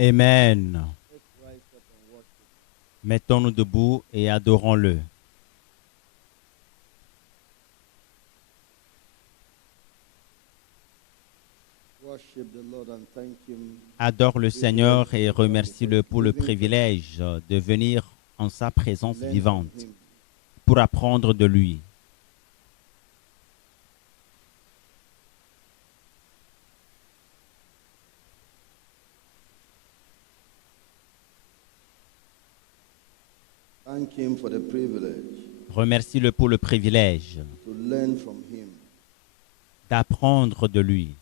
Amen. Mettons-nous debout et adorons-le. Adore le Seigneur et remercie-le pour le privilège de venir en sa présence vivante pour apprendre de lui. Remercie-le pour le privilège d'apprendre de lui.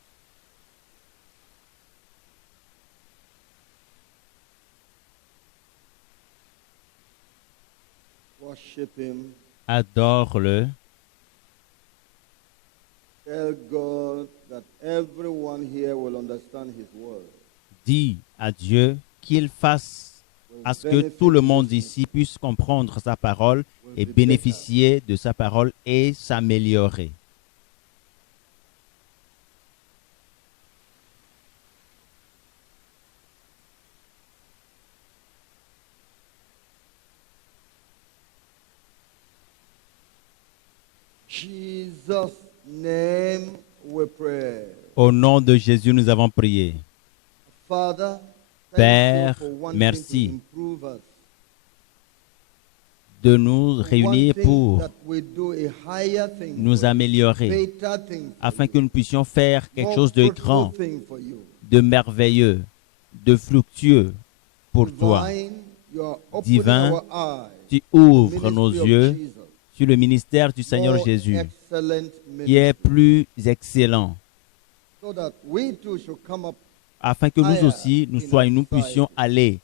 Adore-le. Dis à Dieu qu'il fasse à ce que tout le monde ici puisse comprendre sa parole et bénéficier de sa parole et s'améliorer. Jesus' name we pray. Au nom de Jésus, nous avons prié. Father, Père, thank you for wanting merci to improve us. de nous réunir Wanting pour that we do a higher thing nous for you, améliorer, better thing for afin you, que nous puissions faire quelque more chose de fruitful grand, thing for you. de merveilleux, de fructueux pour toi. Divine, you are opening Divin, our eyes Tu to the ouvres nos ministry of yeux Jesus. sur le ministère du Seigneur More Jésus, excellent qui est ministry. plus excellent, So that we too should come up afin que nous higher aussi, nous puissions society, aller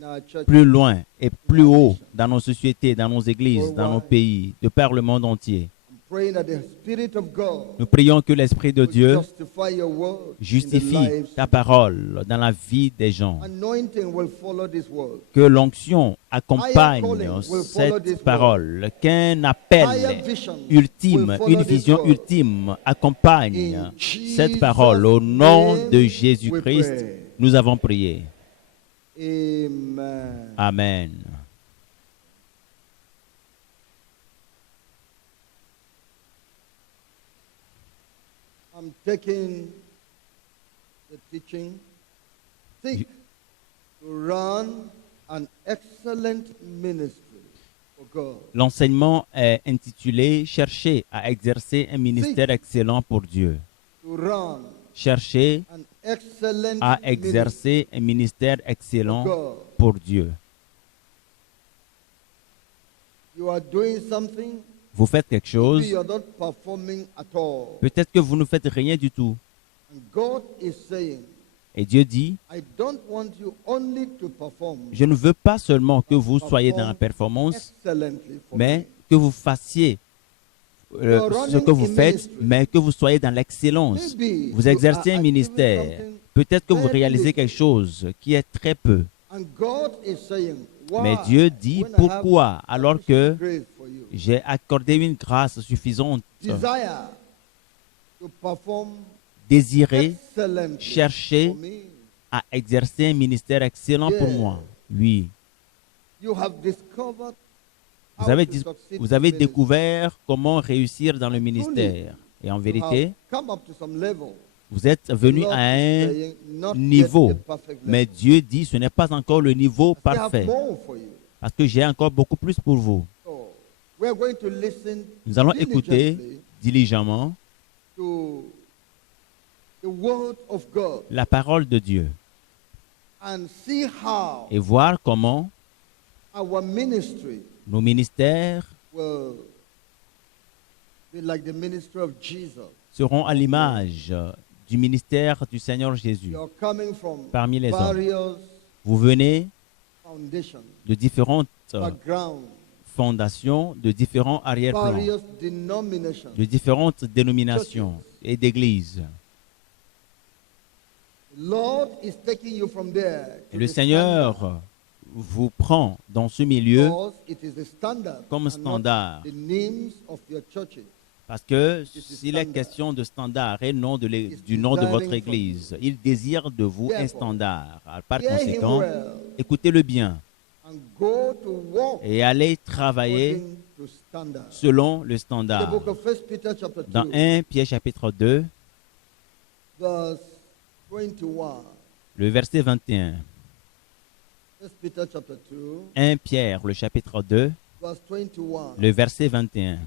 in our church, plus loin et plus haut dans nos sociétés, dans nos églises, dans nos pays, de par le monde entier. praying that the Spirit of God Nous prions que l'Esprit de will Dieu justify your word in the justifie lives ta of parole dans la vie des gens. Anointing will follow this word. Que l'onction accompagne will follow cette this parole, qu'un Higher appel vision ultime, will follow une this vision word. ultime accompagne In cette parole. Au Jesus' nom name de we Jésus-Christ, pray. nous avons prié. Amen. Amen. I'm taking the teaching. Seek to run an excellent ministry for God. L'enseignement est intitulé « Chercher à exercer un ministère excellent pour Dieu ». To run Chercher an excellent à ministry exercer un ministère for excellent God. pour Dieu. You are doing something. Vous faites quelque Maybe chose, you're not performing at all. peut-être que vous ne faites rien du tout. And God is saying, Et Dieu dit, I don't want you only to perform je ne veux pas seulement que vous soyez dans la performance, excellently for mais me. que vous fassiez ce que vous faites, mais que vous soyez dans l'excellence. Maybe Vous you exercez are un achieving ministère. something Peut-être que vous very réalisez little. quelque chose qui est très peu. And God is saying, why? Mais Dieu dit, When I have pourquoi, alors que sufficient grace for you, j'ai accordé une grâce suffisante, desire to perform désirer, excellently chercher for me. à exercer un ministère excellent pour moi. Oui. You have discovered Vous how avez, to succeed vous avez in ministry. découvert comment réussir dans le ministère. Et en You vérité, have come up to some level. vous êtes venu Lord à is un saying, not yet niveau. the perfect Mais level. Dieu dit, ce n'est pas encore le niveau I have parfait. more for you. Parce que j'ai encore beaucoup plus pour vous. So, we are going to listen Nous allons écouter diligently diligemment to the word of God la parole de Dieu and see how et voir comment our ministry nos ministères will be like the ministry of Jesus. seront à l'image du ministère du Seigneur Jésus. You're coming from Parmi les hommes. various Vous venez foundations, de différentes backgrounds, fondations, de différents arrière-plans, various denominations. de différentes dénominations et d'églises. The Lord is taking you from there Et to le the standard, Seigneur vous prend dans ce milieu because it is the standard comme and not standard, the names of your churches. Parce que s'il est question de standard et non du nom de votre Église, il désire de vous un standard. Par Hear him conséquent, well écoutez-le bien and go to walk et allez travailler according to standard. selon le The standard. book of 1 Peter chapter 2, Dans 1 Pierre chapitre 2, verse 21. le verset 21. 1 Peter chapter 2, 1 Pierre, le chapitre 2, verse 21. le verset 21.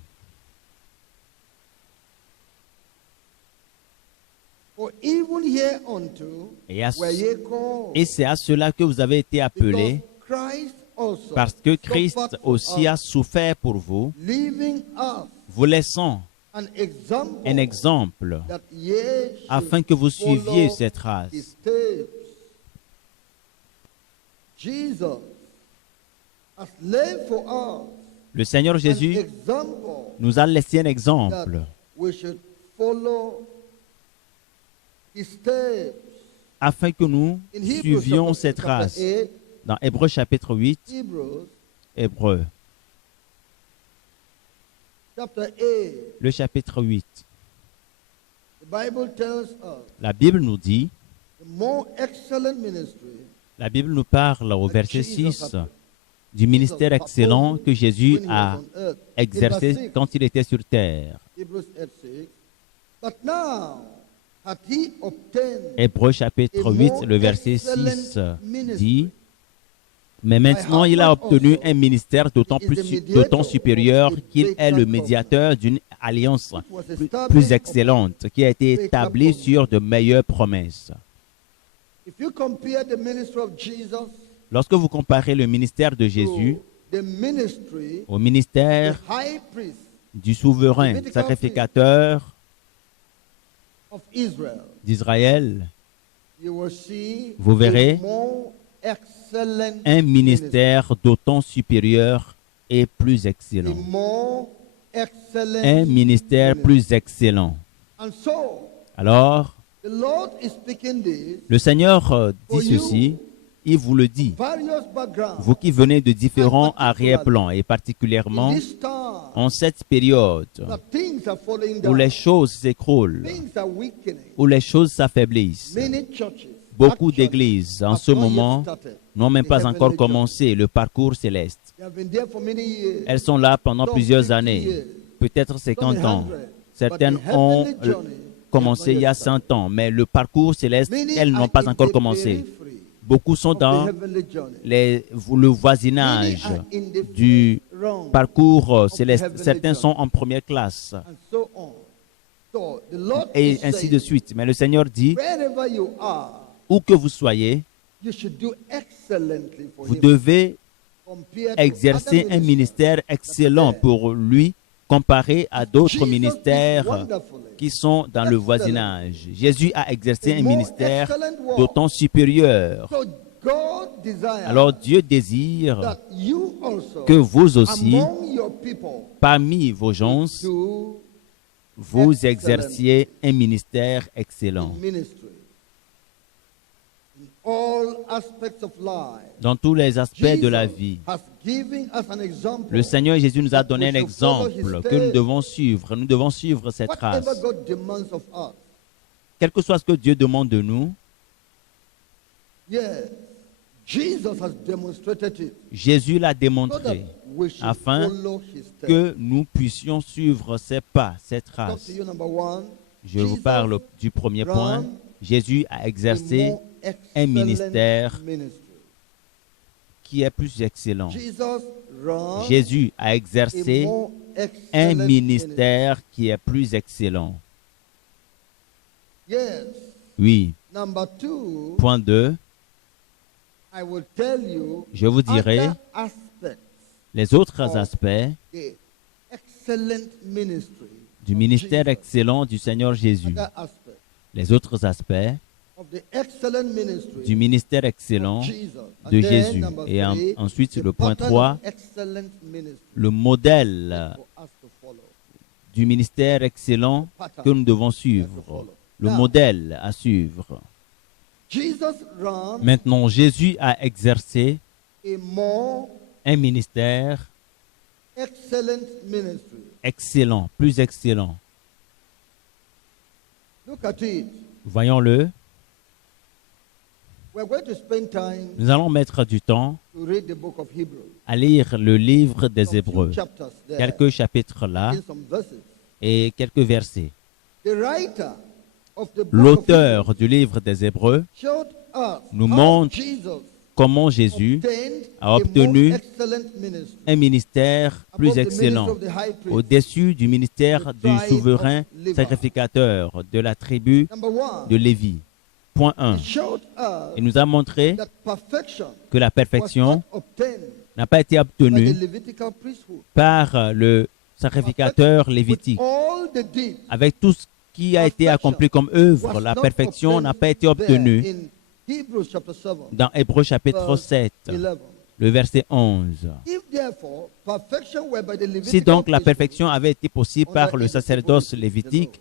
For even hereunto Et, à- were ye called, et c'est à cela que vous avez été appelés, because Christ also parce que Christ suffered for aussi a us, souffert pour vous, leaving us vous laissant an example, un exemple, that ye should afin que vous suiviez follow cette trace. his steps. Jesus has laid for us Le Seigneur an Jésus example nous a laissé un that exemple we should follow his steps. afin que nous In Hebrews suivions cette chapter trace. 8, Dans Hébreux chapitre 8, Hebrews Hébreux, chapter 8, le chapitre 8, the Bible tells us la Bible nous dit, the more excellent ministry la Bible nous parle au verset Jesus 6 had du ministère excellent que Jésus when he was a on earth. In verse exercé 6, quand il était sur terre. Hebrews 8:6. But now hath he obtained Hébreux chapitre 8, le verset 6 dit, mais maintenant il a obtenu un ministère d'autant supérieur qu'il est le médiateur d'une alliance plus excellente qui a été établie sur de meilleures promesses. If you compare the ministry of Jesus Lorsque vous comparez le ministère de Jésus to the ministry au of the ministère high priest du souverain sacrificateur of Israel, d'Israël, you will see vous verrez a more excellent un ministère d'autant supérieur et plus ministry, a excellent. more excellent Un ministère ministry. plus excellent. And so Alors, the Lord is speaking this le Seigneur dit ceci, il vous le dit, various backgrounds vous qui venez de différents arrière-plans et particulièrement in this time en cette période that things are falling où down, les choses s'écroulent, things are weakening. où les choses s'affaiblissent. Many churches Beaucoup actually d'églises en have ce not yet moment started n'ont même the pas heavenly encore journey. commencé le parcours céleste. They have been there for many years. Elles sont là pendant Some plusieurs 50 années, years, peut-être 50 some ans. 100. Certaines But the ont heavenly journey, commencé they have il y a not yet started. 100 ans, mais le parcours céleste, Many elles n'ont are pas in encore the commencé. periphery Beaucoup sont of the dans heavenly journey. le voisinage Many are in the du first round parcours of the céleste. heavenly Certains journey. sont en première classe And so on. So the Lord et is ainsi saying, de suite. Mais le Seigneur dit, wherever you are, où que vous soyez, you should do excellently for vous him devez compared to exercer other un ministers ministère that are excellent there. pour lui comparé à d'autres Jesus did ministères wonderfully. qui sont dans le voisinage. Jésus a exercé A un more ministère excellent work. d'autant supérieur. So God desires Alors Dieu désire that you also, que vous aussi, among your people, parmi vos gens, do vous excellent exerciez un ministère excellent. ministry. In all aspects of life, Dans tous les aspects de la Jesus vie. has given us an example. Le Seigneur Jésus nous a that donné un we should follow his exemple que nous steps. devons suivre. Nous devons suivre cette Whatever trace. God demands of us, Quel que soit ce que Dieu demande de nous, yes, Jesus has demonstrated it Jésus l'a so that démontré we should afin follow his steps. que nous puissions suivre ses pas, ses Talk traces. to you, number one. Je vous Jesus parle du premier point. ran Jésus a a exercé more un excellent ministère ministry. qui est plus excellent. Jesus ran Jésus a a exercé more un excellent ministère qui est plus excellent. Yes. Oui. Number two, Point 2, I will tell you je vous dirai other aspects, les autres aspects the excellent ministry du of ministère Jesus. excellent du Seigneur Jésus. Other aspects Les autres aspects of the excellent ministry du ministère of excellent Jesus. And de then, Jésus. number Et three, ensuite, the le point pattern 3, of excellent ministry le modèle for us to follow. du ministère excellent que nous devons suivre. Le modèle à suivre. Jesus ran Maintenant, Jésus a exercé a more un ministère excellent ministry excellent, plus excellent. Look at it. Voyons-le. We're going to spend time Nous allons mettre du temps to read the book of Hebrews. à lire le livre des Some few Hébreux. chapters there, Quelques chapitres là in some verses. et quelques versets. The writer of the book of L'auteur du livre des Hébreux Hebrews showed us nous how montre Jesus comment Jésus obtained a a obtenu most excellent ministry un ministère plus above the excellent, ministry of the high priest. au-dessus du ministère du souverain sacrificateur de la tribu Number one, de Lévi. Point 1. he showed us Il nous a montré that perfection que la was perfection not obtained n'a pas été by the obtenue Levitical priesthood. par le sacrificateur With lévitique. all the deeds, Avec tout ce qui a été accompli comme œuvre, was la not perfection n'a pas été obtained there obtenue in Hebrews chapter 7, dans Hébreux chapitre verse 7, 11. le verset 11. If therefore perfection were by the Levitical Si donc la priesthood, perfection avait été possible par le sacerdoce lévitique,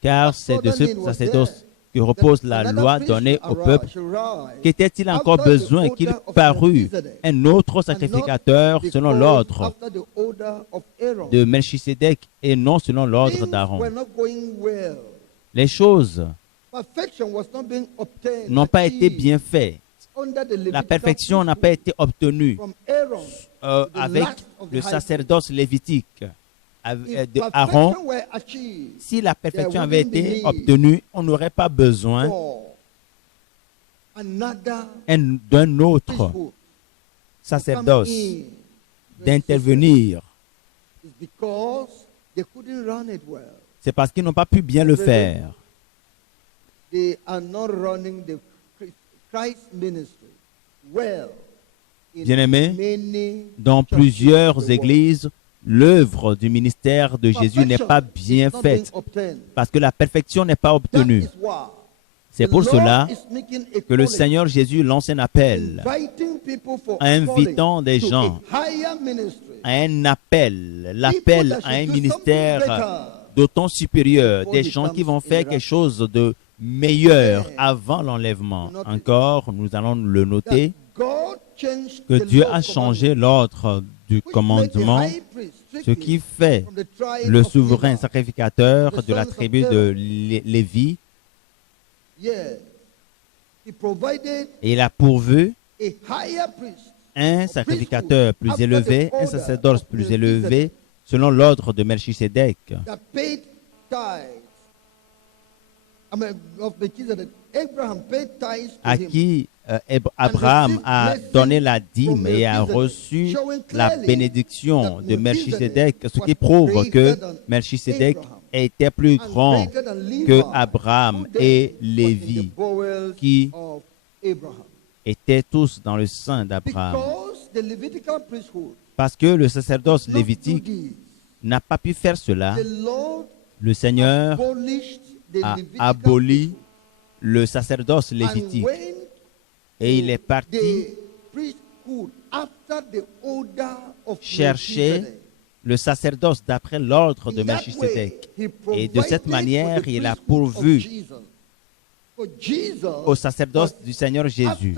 car c'est de ce sacerdoce que repose la loi donnée au peuple, qu'était-il encore besoin qu'il parût un autre sacrificateur selon l'ordre de Melchisédek et non selon l'ordre d'Aaron? Les choses n'ont pas été bien faites. La perfection n'a pas été obtenue avec le sacerdoce lévitique d'Aaron. Si la perfection avait été obtenue, on n'aurait pas besoin d'un autre sacerdoce d'intervenir. C'est parce qu'ils n'ont pas pu bien le faire. Bien-aimés, dans plusieurs églises, l'œuvre du ministère de Jésus n'est pas bien faite parce que la perfection n'est pas obtenue. C'est pour cela que le Seigneur Jésus lance un appel, invitant des gens à un appel, l'appel à un ministère d'autant supérieur, des gens qui vont faire quelque chose de meilleur avant l'enlèvement. Encore, nous allons le noter, que Dieu a changé l'ordre du commandement, ce qui fait le souverain sacrificateur de la tribu de Lévi. Et il a pourvu un sacrificateur plus élevé, un sacerdoce plus élevé, selon l'ordre de Melchisédek, à qui Abraham a donné la dîme et a reçu la bénédiction de Melchisédek, ce qui prouve que Melchisédek était plus grand que Abraham et Lévi, qui étaient tous dans le sein d'Abraham. Parce que le sacerdoce lévitique n'a pas pu faire cela, le Seigneur a aboli le sacerdoce lévitique et il est parti chercher le sacerdoce d'après l'ordre de Melchisédek. Et de cette manière, il a pourvu au sacerdoce du Seigneur Jésus.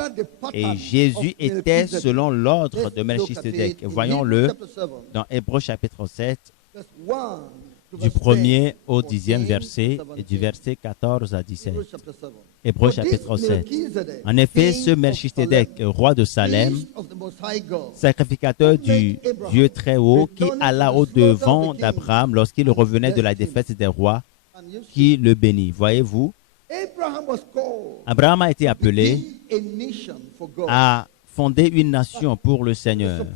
Et Jésus était selon l'ordre de Melchisédek. Voyons-le dans Hébreux chapitre 7, du 1er au 10e verset et du verset 14 à 17. Hébreux chapitre 7. En effet, ce Melchisédek, roi de Salem, sacrificateur du Dieu très haut, qui alla au-devant d'Abraham lorsqu'il revenait de la défaite des rois, qui le bénit. Voyez-vous, Abraham a été appelé à fonder une nation pour le Seigneur.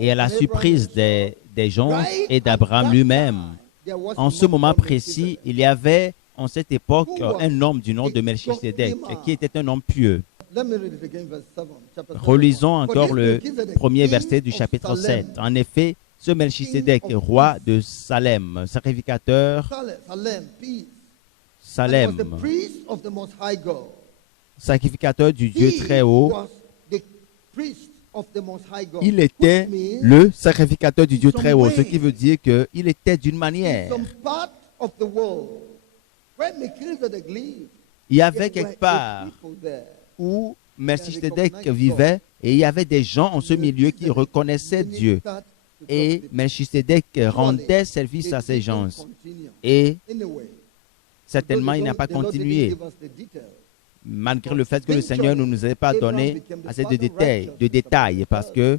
Et à la surprise des gens et d'Abraham lui-même, en ce moment précis, il y avait en cette époque un homme du nom de Melchisédek qui était un homme pieux. Relisons encore le premier verset du chapitre 7. En effet, ce Melchisédek, roi de Salem, sacrificateur, Salem, sacrificateur du Dieu très haut, il était le sacrificateur du Dieu très haut, ce qui veut dire qu'il était d'une manière. Il y avait quelque part où Melchisédek vivait et il y avait des gens en ce milieu qui reconnaissaient Dieu. Et Melchisedec rendait service à ces gens. Et certainement, il n'a pas continué, malgré le fait que le Seigneur ne nous ait pas donné assez de détails, parce que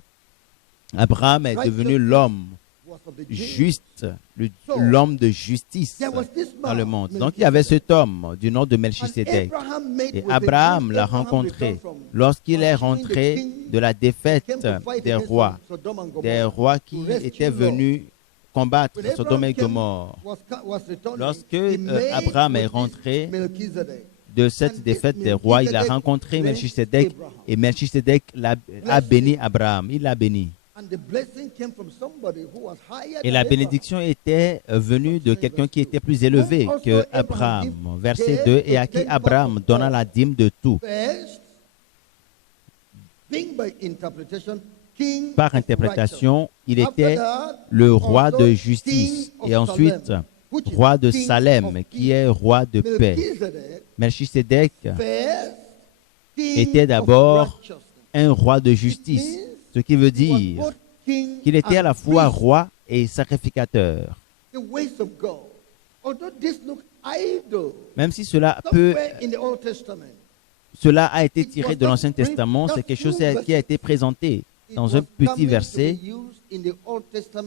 Abraham est devenu l'homme juste, l'homme de justice dans le monde. Donc, il y avait cet homme du nom de Melchisedec. Et Abraham l'a rencontré lorsqu'il est rentré de la défaite des rois qui étaient venus combattre Sodome et Gomorrhe. Lorsque Abraham est rentré de cette défaite des rois, il a rencontré Melchisedec et Melchisedec a béni Abraham. Il l'a béni. Et la bénédiction était venue de quelqu'un qui était plus élevé que Abraham. Verset 2, et à qui Abraham donna la dîme de tout. Par interprétation, il était le roi de justice et ensuite roi de Salem, qui est roi de paix. Melchisedec était d'abord un roi de justice, ce qui veut dire qu'il était à la fois roi et sacrificateur. Même si cela a été tiré de l'Ancien Testament, c'est quelque chose qui a été présenté dans un petit verset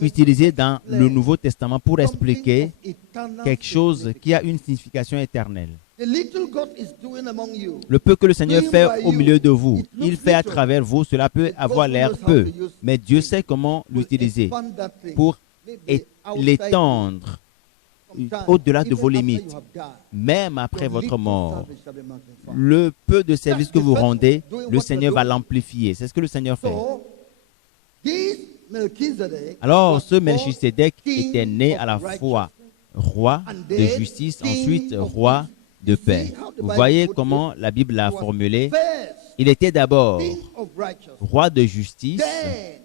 utilisé dans le Nouveau Testament pour expliquer quelque chose qui a une signification éternelle. Le peu que le Seigneur fait au milieu de vous, il fait à travers vous, cela peut avoir l'air peu, mais Dieu sait comment l'utiliser pour l'étendre au-delà de vos limites, même après votre mort. Le peu de service que vous rendez, le Seigneur va l'amplifier. C'est ce que le Seigneur fait. Alors, ce Melchisedec était né à la fois roi de justice, ensuite roi de paix. Vous voyez comment la Bible l'a formulé. Il était d'abord roi de justice,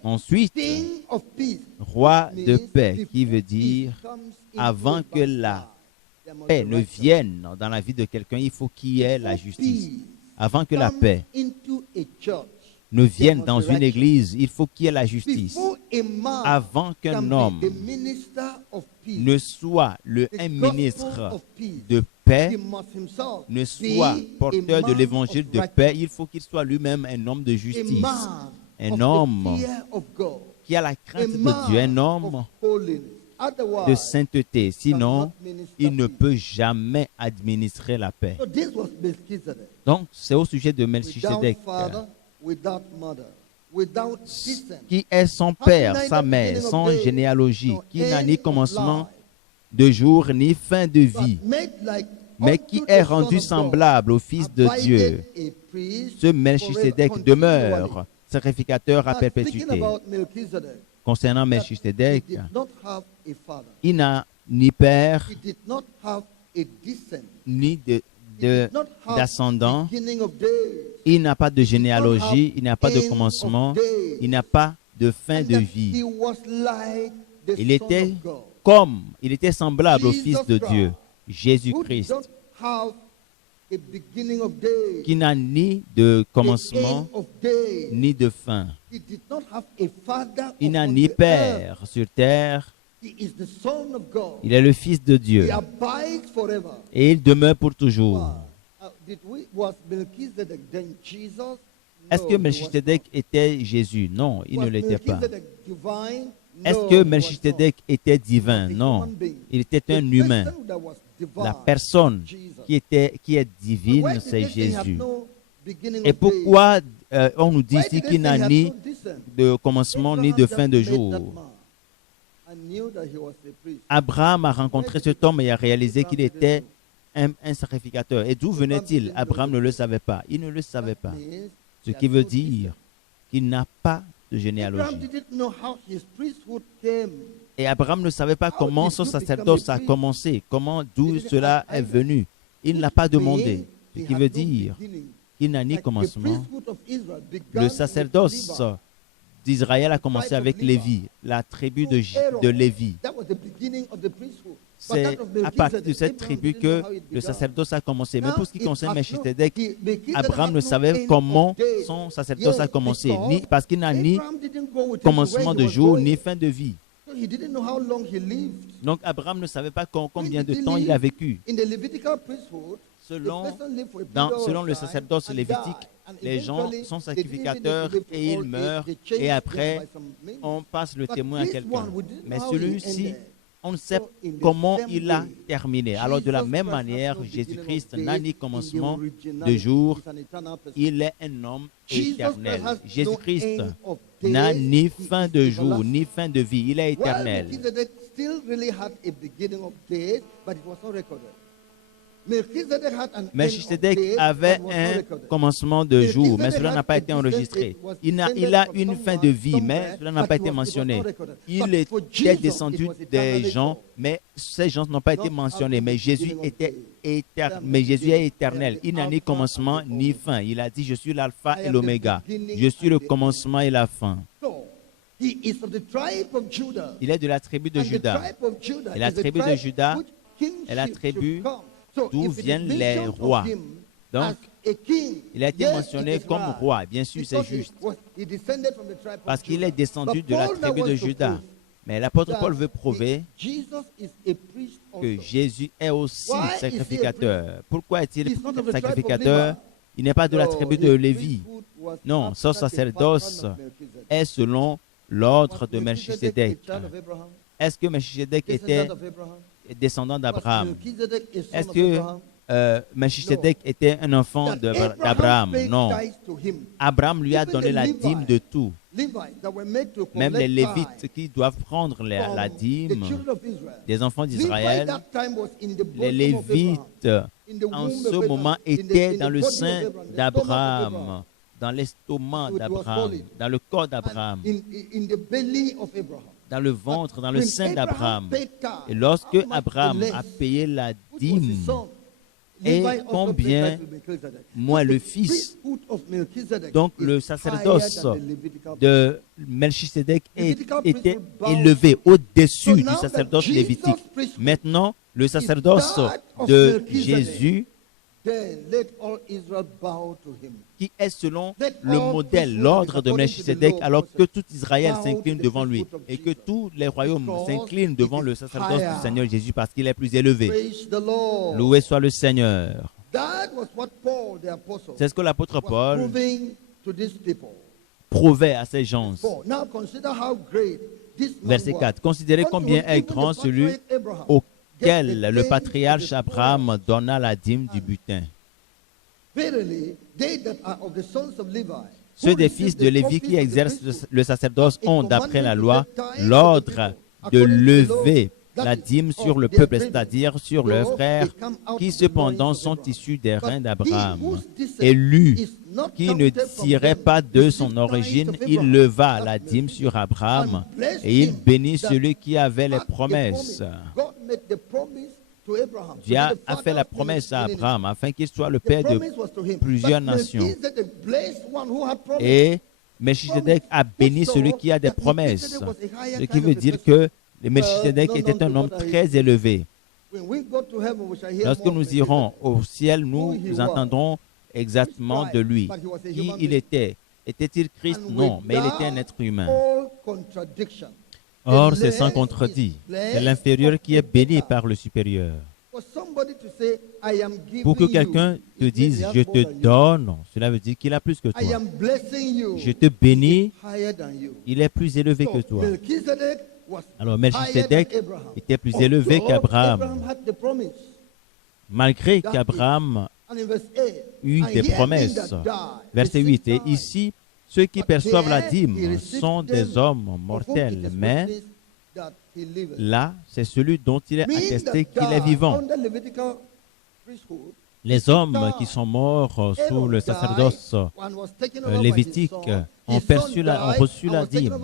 ensuite roi de paix, qui veut dire avant que la paix ne vienne dans la vie de quelqu'un, il faut qu'il y ait la justice. Avant que la paix ne vienne dans une église, il faut qu'il y ait la justice. Avant qu'un homme ne soit un ministre de paix, ne soit porteur de l'évangile de paix, il faut qu'il soit lui-même un homme de justice, un homme qui a la crainte de Dieu, un homme de sainteté. Sinon, il ne peut jamais administrer la paix. Donc, c'est au sujet de Melchisedec, qui est son père, sa mère, sans généalogie, qui n'a ni commencement de jour ni fin de vie, mais qui est rendu semblable au Fils de Dieu. Ce Melchisedec demeure sacrificateur à perpétuité. Concernant Melchisedec, il n'a ni père, ni d'ascendant, il n'a pas de généalogie, il n'a pas de commencement, il n'a pas de fin de vie. Il était semblable au Fils de Dieu, Jésus-Christ, qui n'a ni de commencement, ni de fin. Il n'a ni père sur terre. Il est le Fils de Dieu. Et il demeure pour toujours. Est-ce que Melchisedec était Jésus? Non, il ne l'était pas. Est-ce que Melchisedec était divin? Non, il était un humain. La personne qui est divine, c'est Jésus. Et pourquoi on nous dit ici qu'il n'a ni de commencement ni de fin de jour? Abraham a rencontré cet homme et a réalisé qu'il était un sacrificateur. Et d'où venait-il? Abraham ne le savait pas. Il ne le savait pas. Ce qui veut dire qu'il n'a pas de généalogie. Et Abraham ne savait pas comment son sacerdoce a commencé, d'où cela est venu. Il ne l'a pas demandé. Ce qui veut dire qu'il n'a ni commencement. Le sacerdoce d'Israël a commencé avec Lévi, la tribu de Lévi. c'est à partir de cette tribu que le sacerdoce a commencé. Mais pour ce qui concerne Melchisedec, Abraham ne savait comment son sacerdoce a commencé, parce qu'il n'a ni commencement de jour, ni fin de vie. Donc Abraham ne savait pas combien de temps il a vécu. Selon le sacerdoce lévitique, les gens sont sacrificateurs et ils meurent et après on passe le témoin à quelqu'un. Mais celui-ci, on ne sait comment il a terminé. Alors de la même manière, Jésus-Christ n'a ni commencement de jour, il est un homme éternel. Jésus-Christ n'a ni fin de jour, ni fin de vie, il est éternel. Melchisedec avait un commencement de jour, mais cela n'a pas été enregistré. Il a une fin de vie, mais cela n'a pas été mentionné. Il était descendu des gens, mais ces gens n'ont pas été mentionnés. Mais Jésus est éternel. Il n'a ni commencement ni fin. Il a dit, je suis l'alpha et l'oméga. Je suis le commencement et la fin. Il est de la tribu de Juda. Et la tribu de Juda est la tribu d'où viennent les rois. Donc, il a été mentionné comme roi. Bien sûr, c'est juste. Parce qu'il est descendu de la tribu de Juda. Mais l'apôtre Paul veut prouver que Jésus est aussi sacrificateur. Pourquoi est-il sacrificateur? Il n'est pas de la tribu de Lévi. Non, son sacerdoce est selon l'ordre de Melchisedec. Est-ce que Melchisedec était descendant d'Abraham? Est-ce que Melchisedec était un enfant d'Abraham? Non. Abraham lui a donné la dîme de tout. Même les Lévites qui doivent prendre la dîme des enfants d'Israël, les Lévites en ce moment étaient dans le sein d'Abraham, dans l'estomac d'Abraham, dans le corps d'Abraham, dans le ventre, dans le sein d'Abraham. Et lorsque Abraham a payé la dîme, et combien moins le fils, donc le sacerdoce de Melchisedec était élevé au-dessus du sacerdoce lévitique. Maintenant, le sacerdoce de Jésus, qui est selon le modèle, l'ordre de Melchisedec, alors que tout Israël s'incline devant lui et que tous les royaumes s'inclinent devant le sacerdoce du Seigneur Jésus parce qu'il est plus élevé. Loué soit le Seigneur. C'est ce que l'apôtre Paul prouvait à ces gens. Verset 4. Considérez combien est grand celui auquel le patriarche Abraham donna la dîme du butin. Ceux des fils de Lévi qui exercent le sacerdoce ont, d'après la loi, l'ordre de lever la dîme sur le peuple, c'est-à-dire sur leurs frères, qui cependant sont issus des reins d'Abraham. Élu, qui ne tirait pas de son origine, il leva la dîme sur Abraham et il bénit celui qui avait les promesses. Dieu a fait la promesse à Abraham afin qu'il soit le père de plusieurs nations. Et Melchisedec a béni celui qui a des promesses. Ce qui veut dire que Melchisedec était un homme très élevé. Lorsque nous irons au ciel, nous entendrons exactement de lui. Qui il était? Était-il Christ? Non, mais il était un être humain. Or, c'est sans contredit. C'est l'inférieur qui est béni par le supérieur. Pour que quelqu'un te dise « je te donne », cela veut dire qu'il a plus que toi. Je te bénis, il est plus élevé que toi. Alors, Melchisedec était plus élevé qu'Abraham, malgré qu'Abraham eut des promesses. Verset 8. Et ici, ceux qui perçoivent la dîme sont des hommes mortels, mais là, c'est celui dont il est attesté qu'il est vivant. Les hommes qui sont morts sous le sacerdoce lévitique ont reçu la dîme.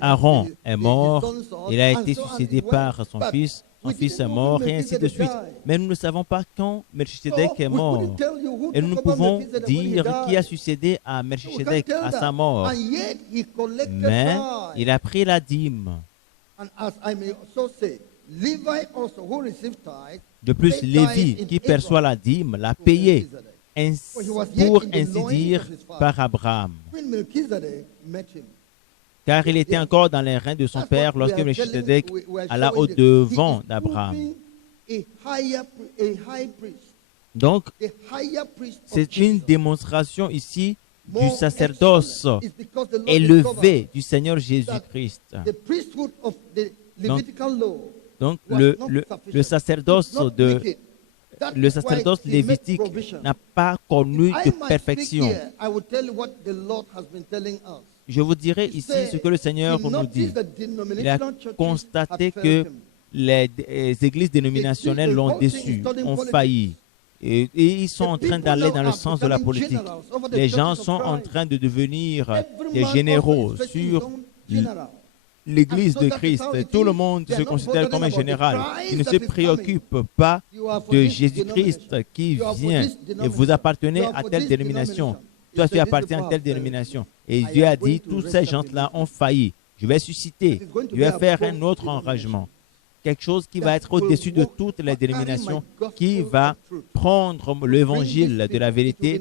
Aaron est mort, il a été succédé par son fils est mort, et ainsi de suite. Mais nous ne savons pas quand Melchisedec est mort. Et nous ne pouvons dire qui a succédé à Melchisedec à sa mort. Mais il a pris la dîme. Levi also who received tithe, De plus, paid Lévi, tithe in qui perçoit la dîme, l'a payé, pour ainsi dire, par Abraham. When Melchizedek met him. Car il était encore dans les reins de son père lorsque Melchisedec alla au-devant d'Abraham. Donc, c'est une démonstration ici du sacerdoce élevé du Seigneur Jésus-Christ. Donc, le sacerdoce lévitique n'a pas connu de perfection. Je vous dirai ici ce que le Seigneur nous dit. Il a constaté que les églises dénominationnelles l'ont déçu, ont failli. Et ils sont en train d'aller dans le sens de la politique. Les gens sont en train de devenir des généraux sur l'Église de Christ. Tout le monde se considère comme un général. Il ne se préoccupe pas de Jésus-Christ qui vient et vous appartenez à telle dénomination. Toi, tu appartiens à telle dénomination. Et Dieu a dit, tous ces gens-là ont failli. Je vais susciter, je vais faire un autre enragement. Quelque chose qui va être au-dessus de toutes les dénominations, qui va prendre l'évangile de la vérité.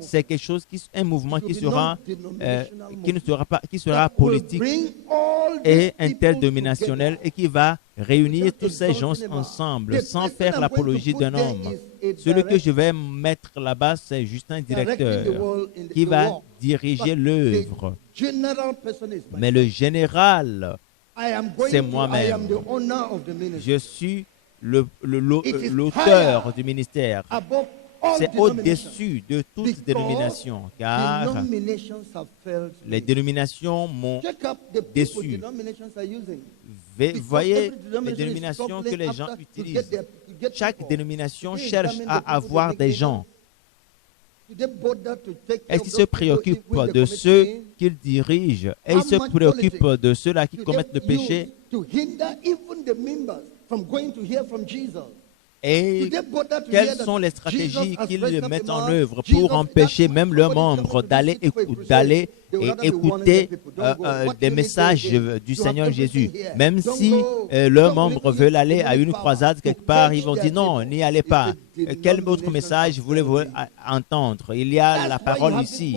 C'est quelque chose un mouvement qui sera politique et interdénominationnel et qui va réunir tous ces gens ensemble sans faire l'apologie d'un homme. Celui que je vais mettre là-bas, c'est juste un directeur qui va diriger l'œuvre. Mais le général, c'est moi-même. Je suis l'auteur du ministère. C'est au-dessus de toute dénomination, car les dénominations m'ont déçu. Voyez les dénominations que les gens utilisent. Chaque dénomination cherche à avoir des gens. Est-ce qu'ils se préoccupent de ceux qu'ils dirigent? Et ils se préoccupent de ceux-là qui commettent le péché? Et quelles sont les stratégies qu'ils mettent en œuvre pour empêcher même leurs membres d'aller écouter des messages du Seigneur Jésus? Même si leurs membres veulent aller à une croisade quelque part, ils vont dire non, n'y allez pas. Quel autre message voulez-vous entendre? Il y a la parole ici.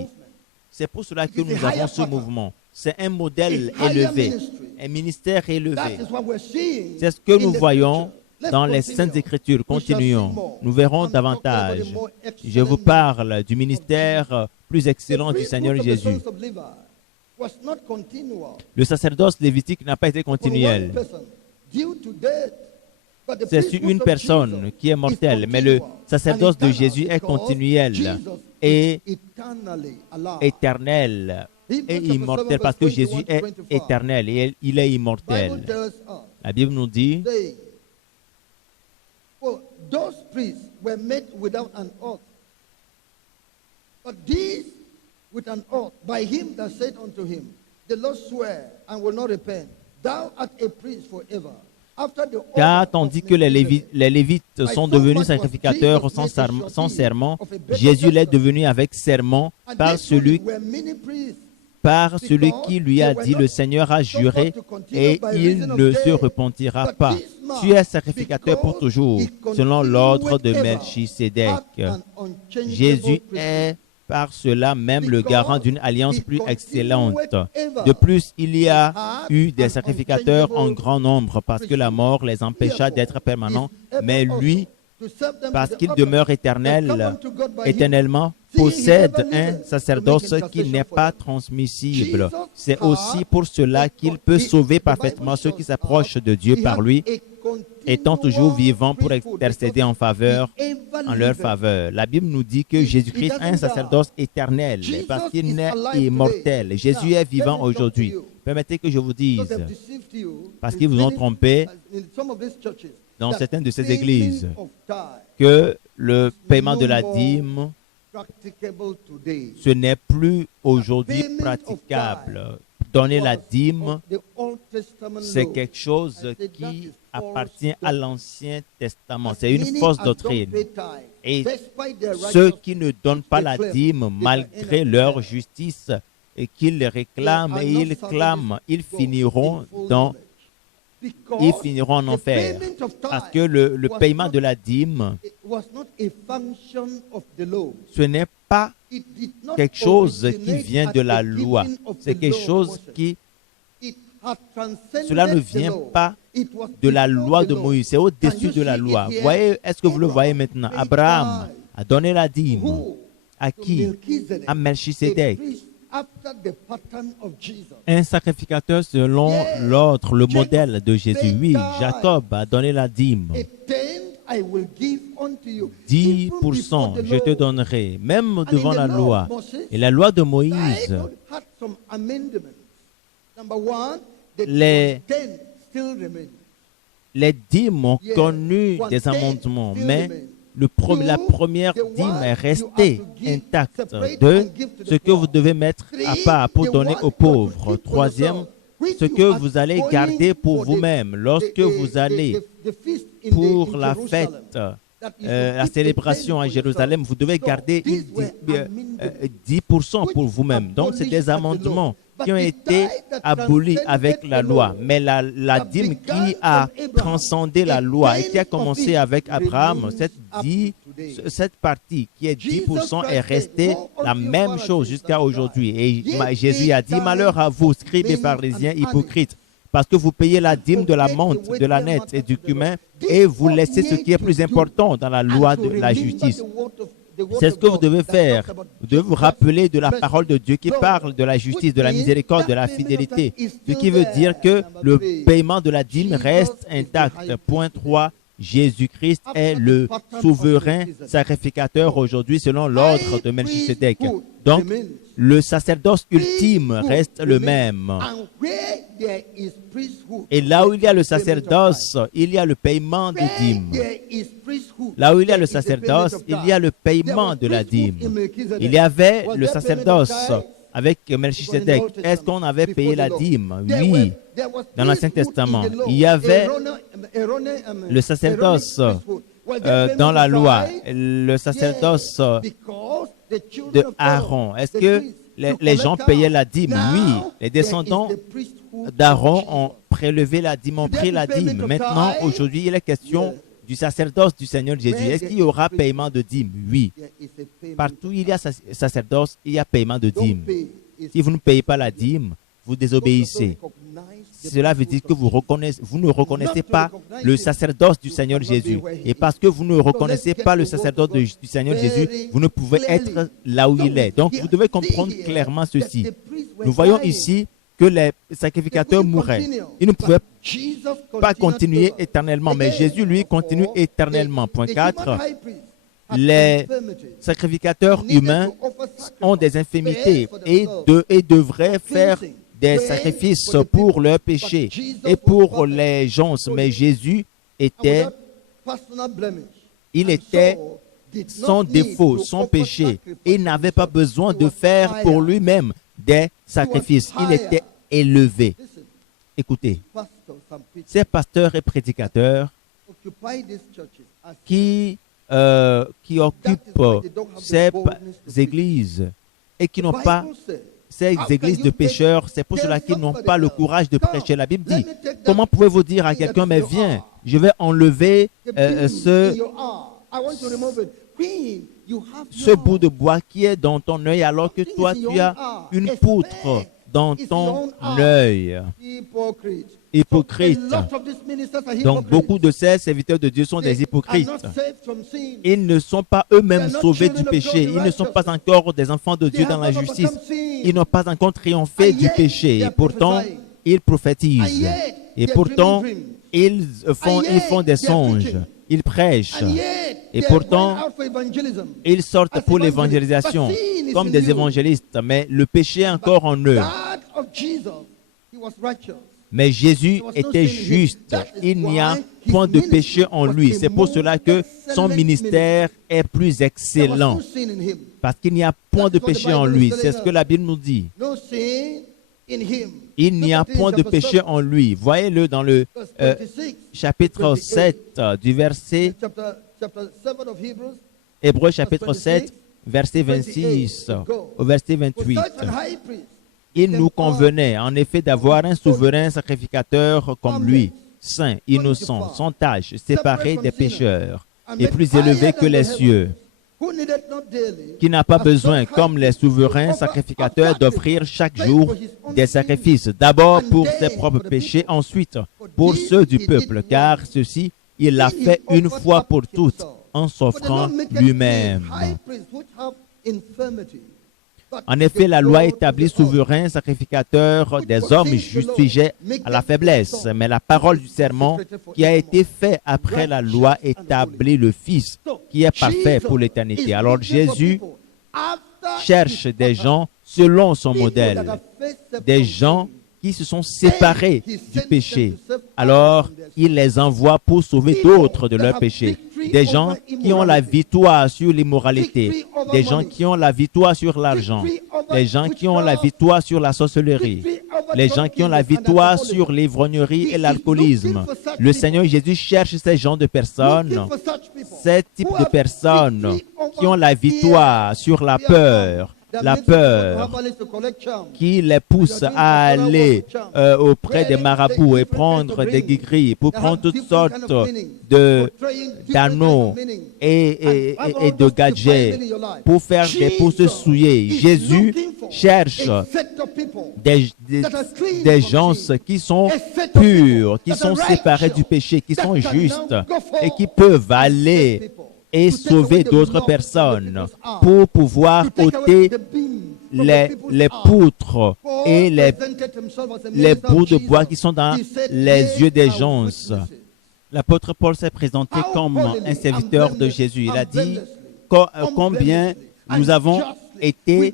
C'est pour cela que nous avons ce mouvement. C'est un modèle élevé, un ministère élevé. C'est ce que nous voyons dans les Saintes Écritures. Continuons. Nous verrons davantage. Je vous parle du ministère plus excellent du Seigneur Jésus. Le sacerdoce lévitique n'a pas été continuel. C'est sur une personne qui est mortelle, mais le sacerdoce de Jésus est continuel et éternel et immortel parce que Jésus est éternel et il est immortel. La Bible nous dit those priests were made without an oath, but these with an oath by him that said unto him, the Lord swear and will not repent, thou art a priest forever. Car tandis que les Lévites sont devenus sacrificateurs sans serment, Jésus l'est devenu avec serment par celui qui lui a dit, le Seigneur a juré et il ne se repentira pas. Tu es sacrificateur pour toujours, selon l'ordre de Melchisedec. Jésus est par cela même le garant d'une alliance plus excellente. De plus, il y a eu des sacrificateurs en grand nombre parce que la mort les empêcha d'être permanents, mais lui, parce qu'il demeure éternellement, possède un sacerdoce qui n'est pas transmissible. C'est aussi pour cela qu'il peut sauver parfaitement ceux qui s'approchent de Dieu par lui, étant toujours vivant pour intercéder en leur faveur. La Bible nous dit que Jésus-Christ a un sacerdoce éternel parce qu'il n'est immortel. Jésus est vivant aujourd'hui. Permettez que je vous dise, parce qu'ils vous ont trompé dans certaines de ces églises, que le paiement de la dîme, ce n'est plus aujourd'hui praticable. Donner la dîme, c'est quelque chose qui appartient à l'Ancien Testament. C'est une fausse doctrine. Et ceux qui ne donnent pas la dîme, malgré leur justice, et qu'ils réclament et ils clament, ils finiront dans ils finiront en enfer. Parce que le paiement de la dîme, ce n'est pas quelque chose qui vient de la loi. C'est quelque chose qui... Cela ne vient pas de la loi de Moïse. C'est au-dessus de la loi. Voyez, est-ce que vous le voyez maintenant? Abraham a donné la dîme. À qui? À Melchisédek. Un sacrificateur selon l'ordre, le modèle de Jésus. Oui, Jacob a donné la dîme. 10%, je te donnerai, même devant la loi. Et la loi de Moïse, les dîmes ont connu des amendements, mais la première dîme est restée intacte de ce que vous devez mettre à part pour donner aux pauvres. Troisième, ce que vous allez garder pour vous-même lorsque vous allez pour la fête, la célébration à Jérusalem, vous devez garder 10% pour vous-même. Donc, c'est des amendements qui ont été abolis avec la loi. Mais la dîme qui a transcendé la loi et qui a commencé avec Abraham, cette partie qui est 10% est restée la même chose jusqu'à aujourd'hui. Et Jésus a dit, malheur à vous, scribes et pharisiens hypocrites, parce que vous payez la dîme de la menthe, de l'ânesse et du cumin, et vous laissez ce qui est plus important dans la loi de la justice. C'est ce que vous devez faire. Vous devez vous rappeler de la parole de Dieu qui parle de la justice, de la miséricorde, de la fidélité. Ce qui veut dire que le paiement de la dîme reste intact. Point 3. Jésus-Christ est le souverain sacrificateur aujourd'hui selon l'ordre de Melchisédek. Donc, le sacerdoce ultime reste le même. Et là où il y a le sacerdoce, il y a le paiement des dîmes. Là où il y a le sacerdoce, il y a le paiement de la dîme. Il y avait le sacerdoce avec Melchisédek. Est-ce qu'on avait payé la dîme? Oui. Dans l'Ancien Testament, il y avait le sacerdoce dans la loi, le sacerdoce de Aaron. Est-ce que les gens payaient la dîme? Oui. Les descendants d'Aaron ont prélevé la dîme, ont pris la dîme. Maintenant, aujourd'hui, il est question du sacerdoce du Seigneur Jésus. Est-ce qu'il y aura paiement de dîme? Oui. Partout où il y a sacerdoce, il y a paiement de dîme. Si vous ne payez pas la dîme, vous désobéissez. Cela veut dire que vous ne reconnaissez pas le sacerdoce du Seigneur Jésus. Et parce que vous ne reconnaissez pas le sacerdoce du Seigneur Jésus, vous ne pouvez être là où il est. Donc, vous devez comprendre clairement ceci. Nous voyons ici que les sacrificateurs mouraient. Ils ne pouvaient pas continuer éternellement, mais Jésus, lui, continue éternellement. Point 4. Les sacrificateurs humains ont des infirmités et devraient faire des sacrifices pour leurs péchés et pour les gens. Mais Jésus était sans défaut, sans péché. Il n'avait pas besoin de faire pour lui-même des sacrifices. Il était élevé. Écoutez, ces pasteurs et prédicateurs qui occupent ces églises et qui n'ont pas ces églises de pécheurs, c'est pour cela qu'ils n'ont pas le courage de prêcher. La Bible dit, comment pouvez-vous dire à quelqu'un, mais viens, je vais enlever ce bout de bois qui est dans ton œil alors que toi tu as une poutre dans ton œil. Hypocrite. Donc beaucoup de ces serviteurs de Dieu sont des hypocrites. Ils ne sont pas eux-mêmes sauvés du péché. Ils ne sont pas encore des enfants de Dieu dans la justice. Ils n'ont pas encore triomphé du péché. Et pourtant, ils prophétisent. Et pourtant, ils font des songes. Ils prêchent. Et pourtant, ils sortent pour l'évangélisation comme des évangélistes. Mais le péché est encore en eux. Mais Jésus était juste. Il n'y a point de péché en lui. C'est pour cela que son ministère est plus excellent. Parce qu'il n'y a point de péché en lui. C'est ce que la Bible nous dit. Il n'y a point de péché en lui. Voyez-le dans le chapitre 7 du verset... Hébreux chapitre 7, verset 26 au verset 28. Il nous convenait en effet d'avoir un souverain sacrificateur comme lui, saint, innocent, sans tache, séparé des pécheurs, et plus élevé que les cieux, qui n'a pas besoin, comme les souverains sacrificateurs, d'offrir chaque jour des sacrifices, d'abord pour ses propres péchés, ensuite pour ceux du peuple, car ceci, il l'a fait une fois pour toutes, en s'offrant lui-même. En effet, la loi établit souverain sacrificateur des hommes sujets à la faiblesse, mais la parole du serment qui a été fait après la loi établit le Fils qui est parfait pour l'éternité. Alors Jésus cherche des gens selon son modèle, des gens qui se sont séparés du péché. Alors, il les envoie pour sauver d'autres de leur péché. Des gens qui ont la victoire sur l'immoralité, des gens qui ont la victoire sur l'argent, des gens qui ont la victoire sur la sorcellerie, les gens qui ont la victoire sur l'ivrognerie et l'alcoolisme. Le Seigneur Jésus cherche ces genres de personnes, ces types de personnes qui ont la victoire sur la peur qui les pousse à aller auprès des marabouts et prendre des guigris pour prendre toutes sortes d'anneaux et de gadgets pour se souiller. Jésus cherche des gens qui sont purs, qui sont séparés du péché, qui sont justes et qui peuvent aller et sauver d'autres personnes pour pouvoir ôter les poutres et les bouts de bois qui sont dans les yeux des gens. L'apôtre Paul s'est présenté comme un serviteur de Jésus. Il a dit combien nous avons été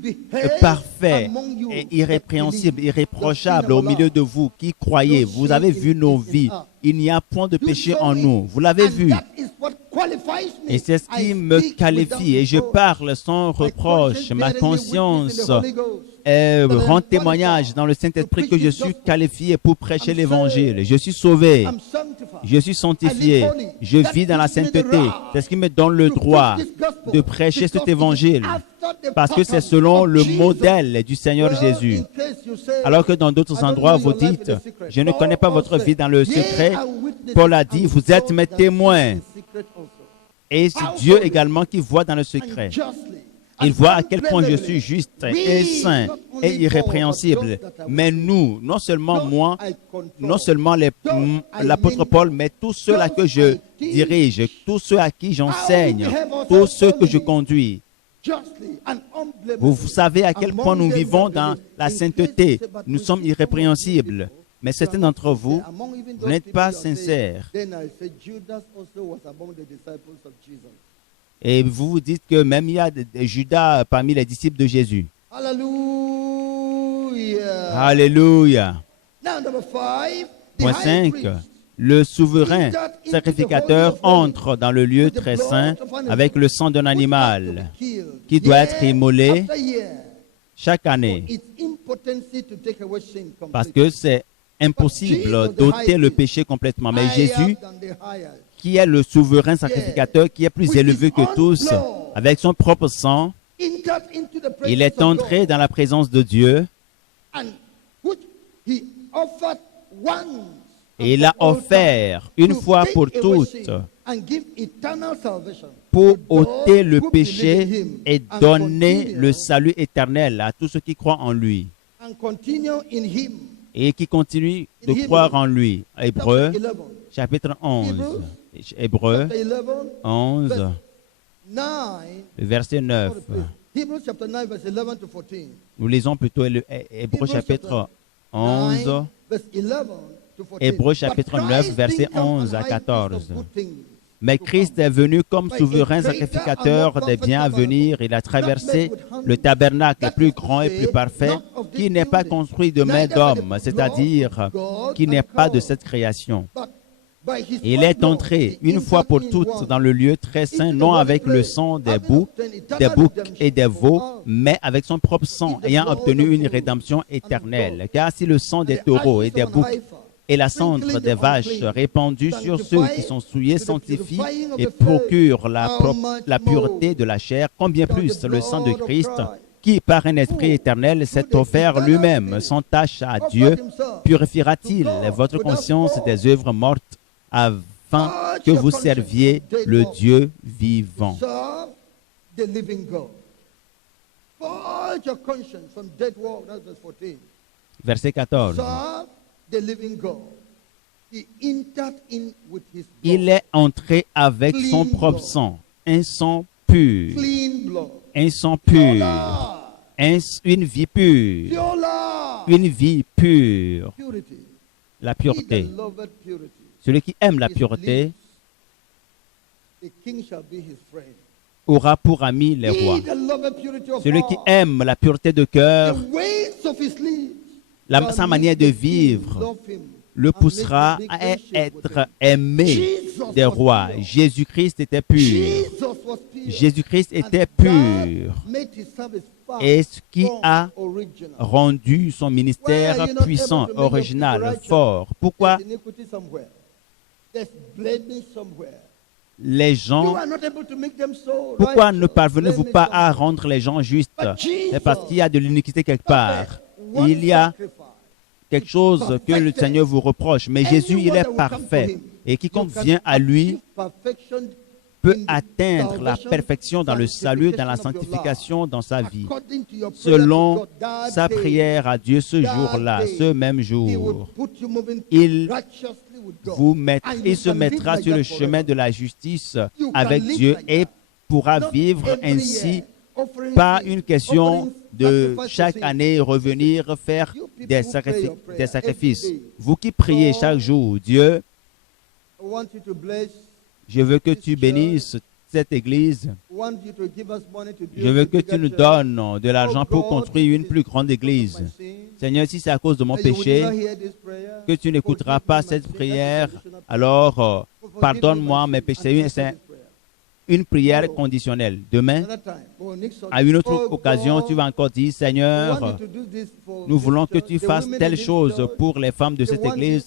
parfaits et irrépréhensibles, irréprochables au milieu de vous qui croyez. Vous avez vu nos vies. Il n'y a point de péché en nous. Vous l'avez vu. Et c'est ce qui me qualifie. Et je parle sans reproche. Ma conscience rend témoignage dans le Saint-Esprit que je suis qualifié pour prêcher l'Évangile. Je suis sauvé. Je suis sanctifié. Je vis dans la sainteté. C'est ce qui me donne le droit de prêcher cet Évangile. Parce que c'est selon le modèle du Seigneur Jésus. Alors que dans d'autres endroits, vous dites, je ne connais pas votre vie dans le secret. Paul a dit, vous êtes mes témoins. Et c'est Dieu également qui voit dans le secret. Il voit à quel point je suis juste et saint et irrépréhensible. Mais nous, non seulement moi, non seulement l'apôtre Paul, mais tous ceux-là que je dirige, tous ceux à qui j'enseigne, tous ceux que je conduis. Vous savez à quel point nous vivons dans la sainteté. Nous sommes irrépréhensibles. Mais certains d'entre vous, vous n'êtes pas sincères. Et vous vous dites que même il y a Judas parmi les disciples de Jésus. Alléluia. Point 5. Le souverain sacrificateur entre dans le lieu très saint avec le sang d'un animal qui doit être immolé chaque année. Parce que c'est impossible d'ôter le péché complètement. Mais Jésus, qui est le souverain sacrificateur, qui est plus élevé que tous, avec son propre sang, il est entré dans la présence de Dieu et il a offert une fois pour toutes pour ôter le péché et donner le salut éternel à tous ceux qui croient en lui et qui continuent de croire en lui. Hébreux, chapitre 11. Hébreux 11, le verset 9. Nous lisons plutôt Hébreux chapitre 11, Hébreux chapitre 9, verset 11 à 14. Mais Christ est venu comme souverain sacrificateur des biens à venir. Il a traversé le tabernacle le plus grand et plus parfait, qui n'est pas construit de main d'homme, c'est-à-dire qui n'est pas de cette création. Il est entré une fois pour toutes dans le lieu très saint, non avec le sang des boucs et des veaux, mais avec son propre sang, ayant obtenu une rédemption éternelle. Car si le sang des taureaux et des boucs et la cendre des vaches répandue sur ceux qui sont souillés sanctifie et procure la pureté de la chair, combien plus le sang de Christ, qui, par un esprit éternel, s'est offert lui-même sans tâche à Dieu, purifiera-t-il votre conscience des œuvres mortes afin que vous serviez le Dieu vivant. Serve the living God. Purge your conscience from dead work. That's verse 14. Verset 14. Serve the living God. He entered in with his blood. Il est entré avec son propre sang, un sang pur, Clean blood. un sang Pure pur, life. une vie pure, Pure life. une vie pure, Purity. la He pureté. that loveth purity. Celui qui aime la His pureté lips, the king shall be his friend. aura pour ami les rois. He that loveth purity of Celui qui heart, aime la pureté de cœur, the ways of his lips, sa manière de vivre, le poussera à être aimé des rois. Jésus-Christ était pur. Jésus-Christ était pur. Et ce qui a rendu son ministère puissant, original, fort. Pourquoi les gens, pourquoi ne parvenez-vous pas à rendre les gens justes? C'est parce qu'il y a de l'iniquité quelque part. Il y a quelque chose que le Seigneur vous reproche. Mais Jésus, il est parfait. Et quiconque vient à lui peut atteindre la perfection dans le salut, dans la sanctification, dans sa vie. Selon sa prière à Dieu ce jour-là, ce même jour, il se mettra sur le chemin de la justice avec Dieu et pourra vivre ainsi, pas une question de chaque année revenir faire des sacrifices. Vous qui priez chaque jour, Dieu, je veux que tu bénisses cette église. Je veux que tu nous donnes de l'argent pour construire une plus grande église. Seigneur, si c'est à cause de mon péché que tu n'écouteras pas cette prière, alors pardonne-moi mes péchés. C'est une prière conditionnelle. Demain, à une autre occasion, tu vas encore dire, Seigneur, nous voulons que tu fasses telle chose pour les femmes de cette église,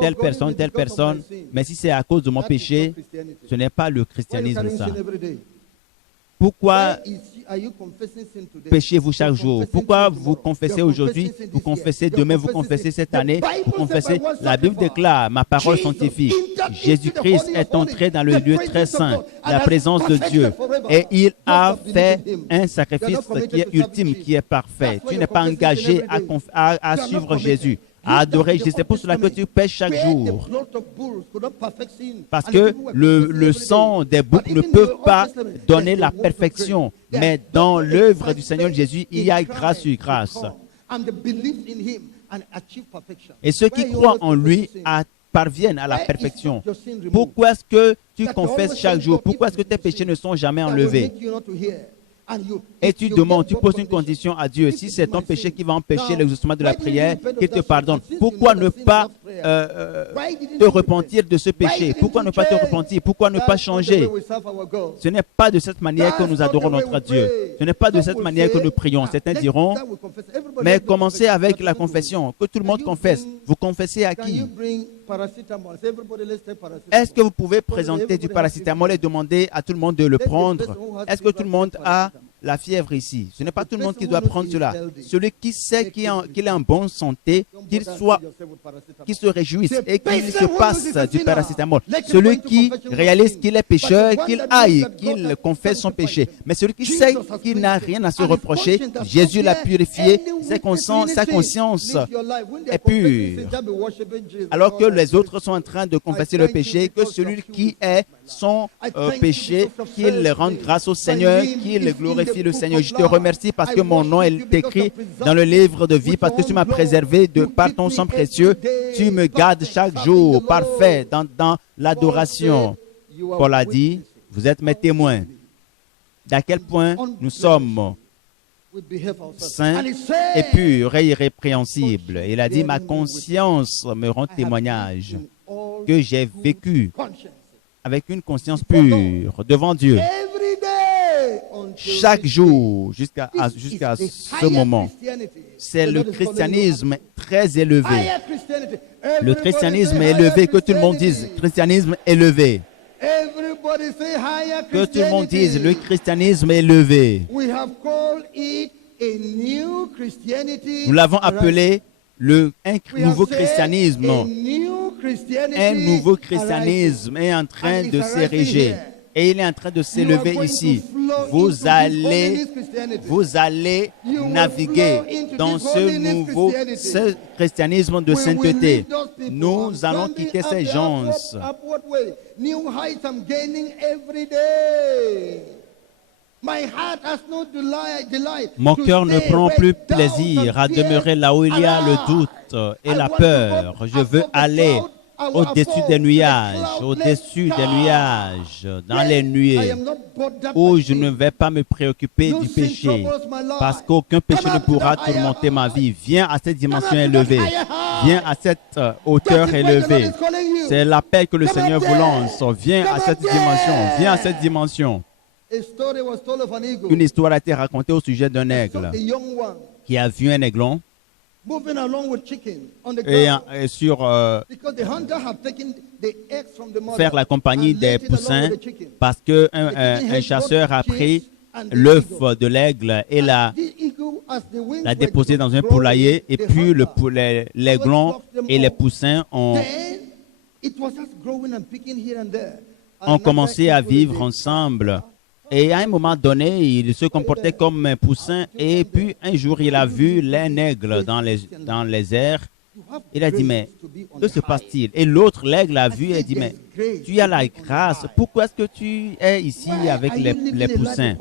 telle personne. Mais si c'est à cause de mon péché, ce n'est pas le christianisme, ça. Pourquoi péchez-vous chaque jour? Pourquoi vous confessez aujourd'hui, vous confessez demain, vous confessez cette année, vous confessez? La Bible déclare, ma parole sanctifie. Jésus-Christ est entré dans le lieu très saint, la présence de Dieu, et il a fait un sacrifice qui est ultime, qui est parfait. Tu n'es pas engagé à suivre Jésus, à adorer Jésus. C'est pour cela que tu pêches chaque jour. Parce que le sang des boucs ne peut pas donner la perfection. Mais dans l'œuvre du Seigneur Jésus, il y a grâce sur grâce. Et ceux qui croient en lui parviennent à la perfection. Pourquoi est-ce que tu confesses chaque jour? Pourquoi est-ce que tes péchés ne sont jamais enlevés? Et tu demandes, tu poses une condition à Dieu. Si c'est ton péché qui va empêcher l'exaucement de la prière, qu'il te pardonne. Pourquoi ne pas te repentir de ce péché? Pourquoi ne pas te repentir? Pourquoi ne pas changer? Ce n'est pas de cette manière que nous adorons notre Dieu. Ce n'est pas de cette manière que nous prions. Certains diront, mais commencez avec la confession. Que tout le monde confesse. Vous confessez à qui? Est-ce que vous pouvez présenter du paracétamol et demander à tout le monde de le prendre? Est-ce que tout le monde a la fièvre ici? Ce n'est pas tout le monde qui doit prendre cela. Celui qui sait qu'il est en bonne santé, qu'il se réjouisse et qu'il se passe du paracétamol. Celui qui réalise qu'il est pécheur, qu'il aille, qu'il confesse son péché. Mais celui qui sait qu'il n'a rien à se reprocher, Jésus l'a purifié, sa conscience est pure. Alors que les autres sont en train de confesser le péché, que celui qui est son péché, qu'il rende grâce au Seigneur, qu'il glorifie le Seigneur. Je te remercie parce que mon nom est écrit dans le livre de vie, parce que tu m'as préservé par ton sang précieux. Tu me gardes chaque jour parfait dans l'adoration. Paul a dit, vous êtes mes témoins d'à quel point nous sommes saints et purs et irrépréhensibles. Il a dit, ma conscience me rend témoignage que j'ai vécu avec une conscience pure devant Dieu chaque jour jusqu'à ce moment. C'est le christianisme très élevé. Le christianisme élevé, que tout le monde dise, christianisme élevé. Everybody say higher Que tout le monde dise, le Christianity. christianisme est levé. We have called it a new Christianity. Nous l'avons appelé un We nouveau have said christianisme. a new Christianity Un nouveau arising. christianisme est en train And de it's arising s'ériger. here. Et il est en train de You are s'élever going ici. to flow Vous into this allez, holiness Christianity. vous allez You will naviguer flow into dans this ce holiness nouveau Christianity. christianisme de We will sainteté. lead those people. Nous I'm allons climbing quitter up ces the gens. upward way. New heights I'm gaining every day. My heart has no delight Mon to cœur ne stay prend where plus doubt plaisir à and fear demeurer là où il y a le are. doute et I la want to peur. go Je veux above the aller cloud. I want au-dessus above des the nuages, cloudless au-dessus des sky. nuages, dans Yes, les I nuées, am not bothered où by je ne sin. vais pas me préoccuper No du sin péché, troubles my life. parce qu'aucun péché Come ne up to pourra that higher tourmenter ma height. vie. Viens à cette dimension Come up to that élevée. higher height. Viens à cette hauteur That is why the Lord élevée. is calling you. C'est l'appel que le Come Seigneur up vous there. lance. Viens Come à up cette there. dimension. Viens à cette dimension. A story was told of an eagle. Une histoire a été racontée au sujet d'un So aigle a young one qui a vu un aiglon moving along with chicken on the et, ground sur because the hunter had taken the eggs from the mother faire la compagnie and des laid it along poussins with the chicken. parce que The chicken un had chasseur both a pris chicks and the l'œuf eagle. de l'aigle et l'a And the eagle, as the wings were déposé dans un growing, poulailler et the puis hunter l'aiglon et les poussins ont Then it was just growing and picking here and there. And ont commencé à another eagle vivre again. ensemble. Et à un moment donné, il se comportait comme un poussin. Et puis un jour, il a vu un aigle dans les airs. You have Il a dit, grace mais to be on que the se high. passe-t-il? Et l'autre, l'aigle, a vu et dit, mais tu as la grâce. Pourquoi est-ce que tu es ici avec les poussins?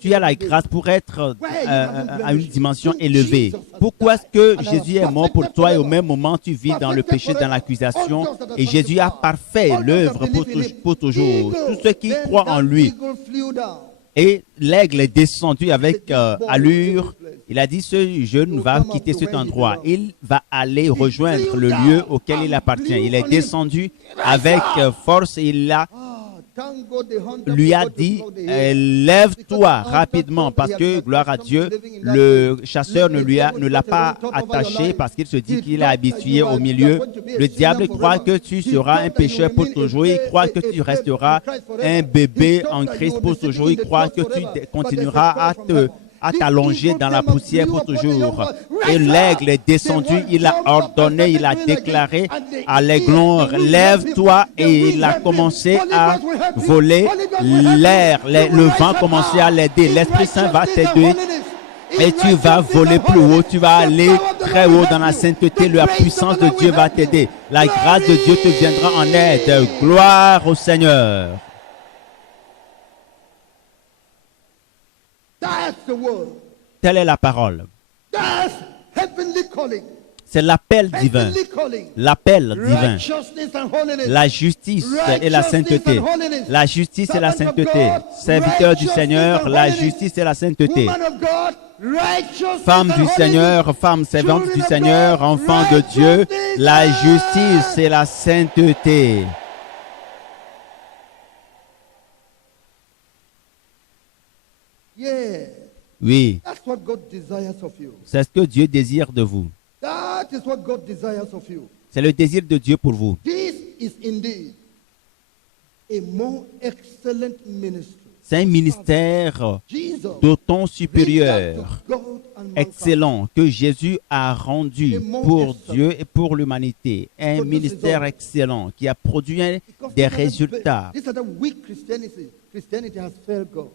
Tu as la grâce pour être à une dimension élevée. Pourquoi est-ce que Jésus est mort pour toi et au même moment tu vis dans le péché, dans l'accusation? Et Jésus a parfait l'œuvre pour toujours. Tous ceux qui croient en lui. Et l'aigle est descendu avec allure. Il a dit, ce jeune va quitter cet endroit. Il va aller rejoindre le lieu auquel il appartient. Il est descendu avec force et il lui a dit, lève-toi rapidement parce que, gloire à Dieu, le chasseur ne l'a pas attaché parce qu'il se dit qu'il est habitué au milieu. Le diable croit que tu seras un pécheur pour toujours. Il croit que tu resteras un bébé en Christ pour toujours. Il croit que tu continueras à t'allonger dans la poussière pour toujours. Et l'aigle est descendu, il a ordonné, il a déclaré à l'aiglon, lève-toi, et il a commencé à voler l'air. Le vent a commencé à l'aider. L'Esprit Saint va t'aider et tu vas voler plus haut, tu vas aller très haut dans la sainteté. La puissance de Dieu va t'aider. La grâce de Dieu te viendra en aide. Gloire au Seigneur. That's the word. Telle est la parole. That's heavenly calling. C'est l'appel divin. Heavenly calling. L'appel divin. Righteousness and holiness. La justice et la sainteté. La justice et la sainteté. Serviteur du Seigneur, la justice et la sainteté. Woman of God, righteousness Femme and du holiness. Seigneur, femme servante du Seigneur, enfant de Dieu, la justice et la sainteté. Yeah. Oui, That's what God desires of you. c'est ce que Dieu désire de vous. That is what God desires of you. C'est le désir de Dieu pour vous. This is indeed a more excellent ministry. C'est un ministère Jesus, d'autant reached out supérieur, to God and mankind. excellent, que Jésus a rendu pour Dieu et pour l'humanité. Un ministère excellent qui a produit Because des this other- résultats. This other weak Christianity has failed God.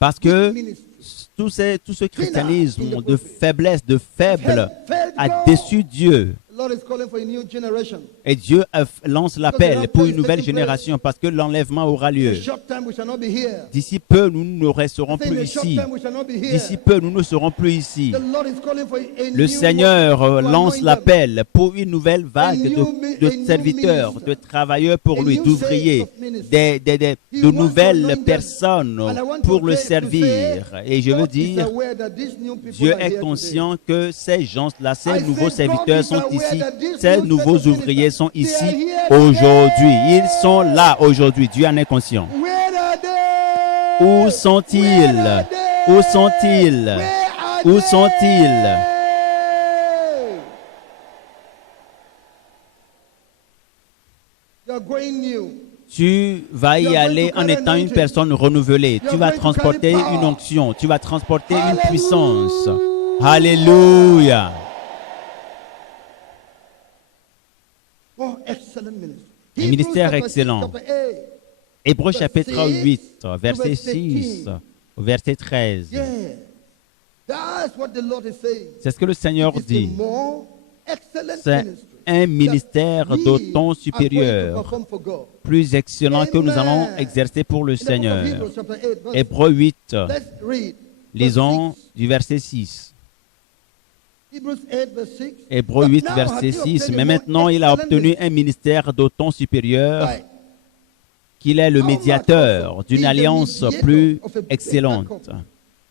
Parce que Weak ministry. tout ce christianisme de faiblesse, de faible, failed a God. déçu Dieu. The Lord is calling for a new generation. Et Dieu lance l'appel pour une nouvelle génération parce que l'enlèvement aura In lieu. a short time we shall not be here. D'ici peu, nous ne resterons Say, in plus a short ici. time we shall not be here. D'ici peu, nous ne serons plus ici. The Lord is calling for a Le new Seigneur one to lance anoint l'appel pour une nouvelle vague A new serviteurs, minister. de travailleurs pour A lui, new d'ouvriers, sales of ministry. de nouvelles personnes And I want pour to le say- servir. Et je veux God is dire, aware that these new people Dieu are est here conscient que ces gens-là, ces I nouveaux said, serviteurs God is sont aware ici, that these ces new nouveaux set of ouvriers sont ministers, they ici are here aujourd'hui. Ils sont là aujourd'hui. Dieu en est conscient. today. Where are they? Où sont-ils? Where are they? Où sont-ils? Where are Où they? sont-ils? You are going new. Tu vas y aller en étant une personne renouvelée. Tu vas transporter une onction. Tu vas transporter une puissance. Alléluia. Oh, excellent ministry. Un ministère Hebrews chapter excellent. 6, chapter 8. Hébreux chapitre 8, verset 6, verset 13. Yeah. That's what the Lord is saying. C'est ce que le Seigneur It's a dit. more excellent C'est ministry un ministère that we d'autant are going to supérieur, perform for God. plus excellent que nous allons Amen. exercer pour le In the book of Seigneur. Hebrews chapter 8, verse Hébreux 8, let's read. lisons Verse 6. du verset 6. Hebrews 8, verse 6. Hébreux But 8, now verset hath he 6. obtained Mais a more maintenant, il a excellent obtenu ministry. un ministère d'autant supérieur Right. qu'il est le How much médiateur also? d'une He is the alliance mediator plus of a greater excellente, covenant,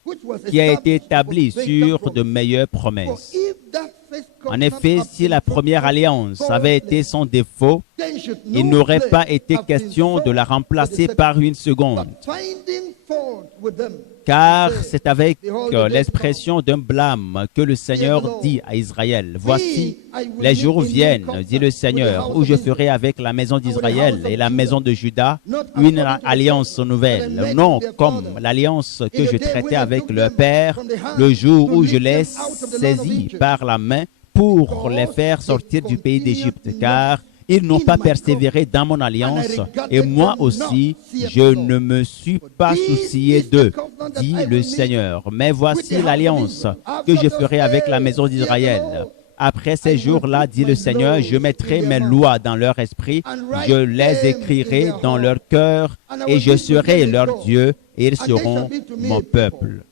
which was qui a été established établie upon greater sur de promise. meilleures For promesses. if that first En covenant effet, had si been la première alliance avait été faultless, sans défaut, then should il no n'aurait blame pas été have been question de found la with the remplacer second. par une seconde, But finding fault with them, car he said, c'est avec Behold, the days l'expression d'un blâme que le Seigneur dit à Israël, voici, I will les live jours in new viennent, covenant dit le with the Seigneur, house où of je Israel. ferai avec la maison d'Israël et la maison de Juda Not une according to the alliance covenant nouvelle, that I made non with their comme fathers. l'alliance que In the je day traitais when I avec took leur them père from the hand le jour to où je lead les them out of the land of saisis Egypt. par la main pour Because les faire sortir they du pays continued d'Égypte, car ils n'ont in pas my persévéré dans mon alliance, et moi aussi, je ne me suis pas soucié d'eux, dit le Seigneur. Mais voici l'alliance que je ferai avec la maison d'Israël. Après ces jours-là, dit le Seigneur, je mettrai mes lois dans leur esprit, je les écrirai dans leur cœur, et je serai leur Dieu, et ils seront mon peuple.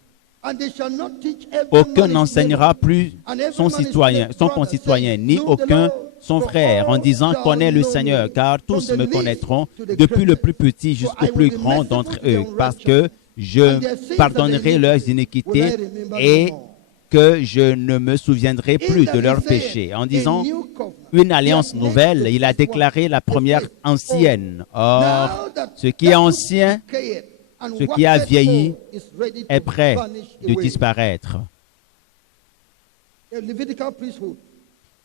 Aucun n'enseignera plus son concitoyen, ni aucun son frère, en disant « Connais le Seigneur », car tous me connaîtront, depuis le plus petit jusqu'au plus grand d'entre eux, parce que je pardonnerai leurs iniquités et que je ne me souviendrai plus de leurs péchés. En disant une alliance nouvelle, il a déclaré la première ancienne. Or, ce qui est ancien, ce qui a vieilli, est prêt de disparaître.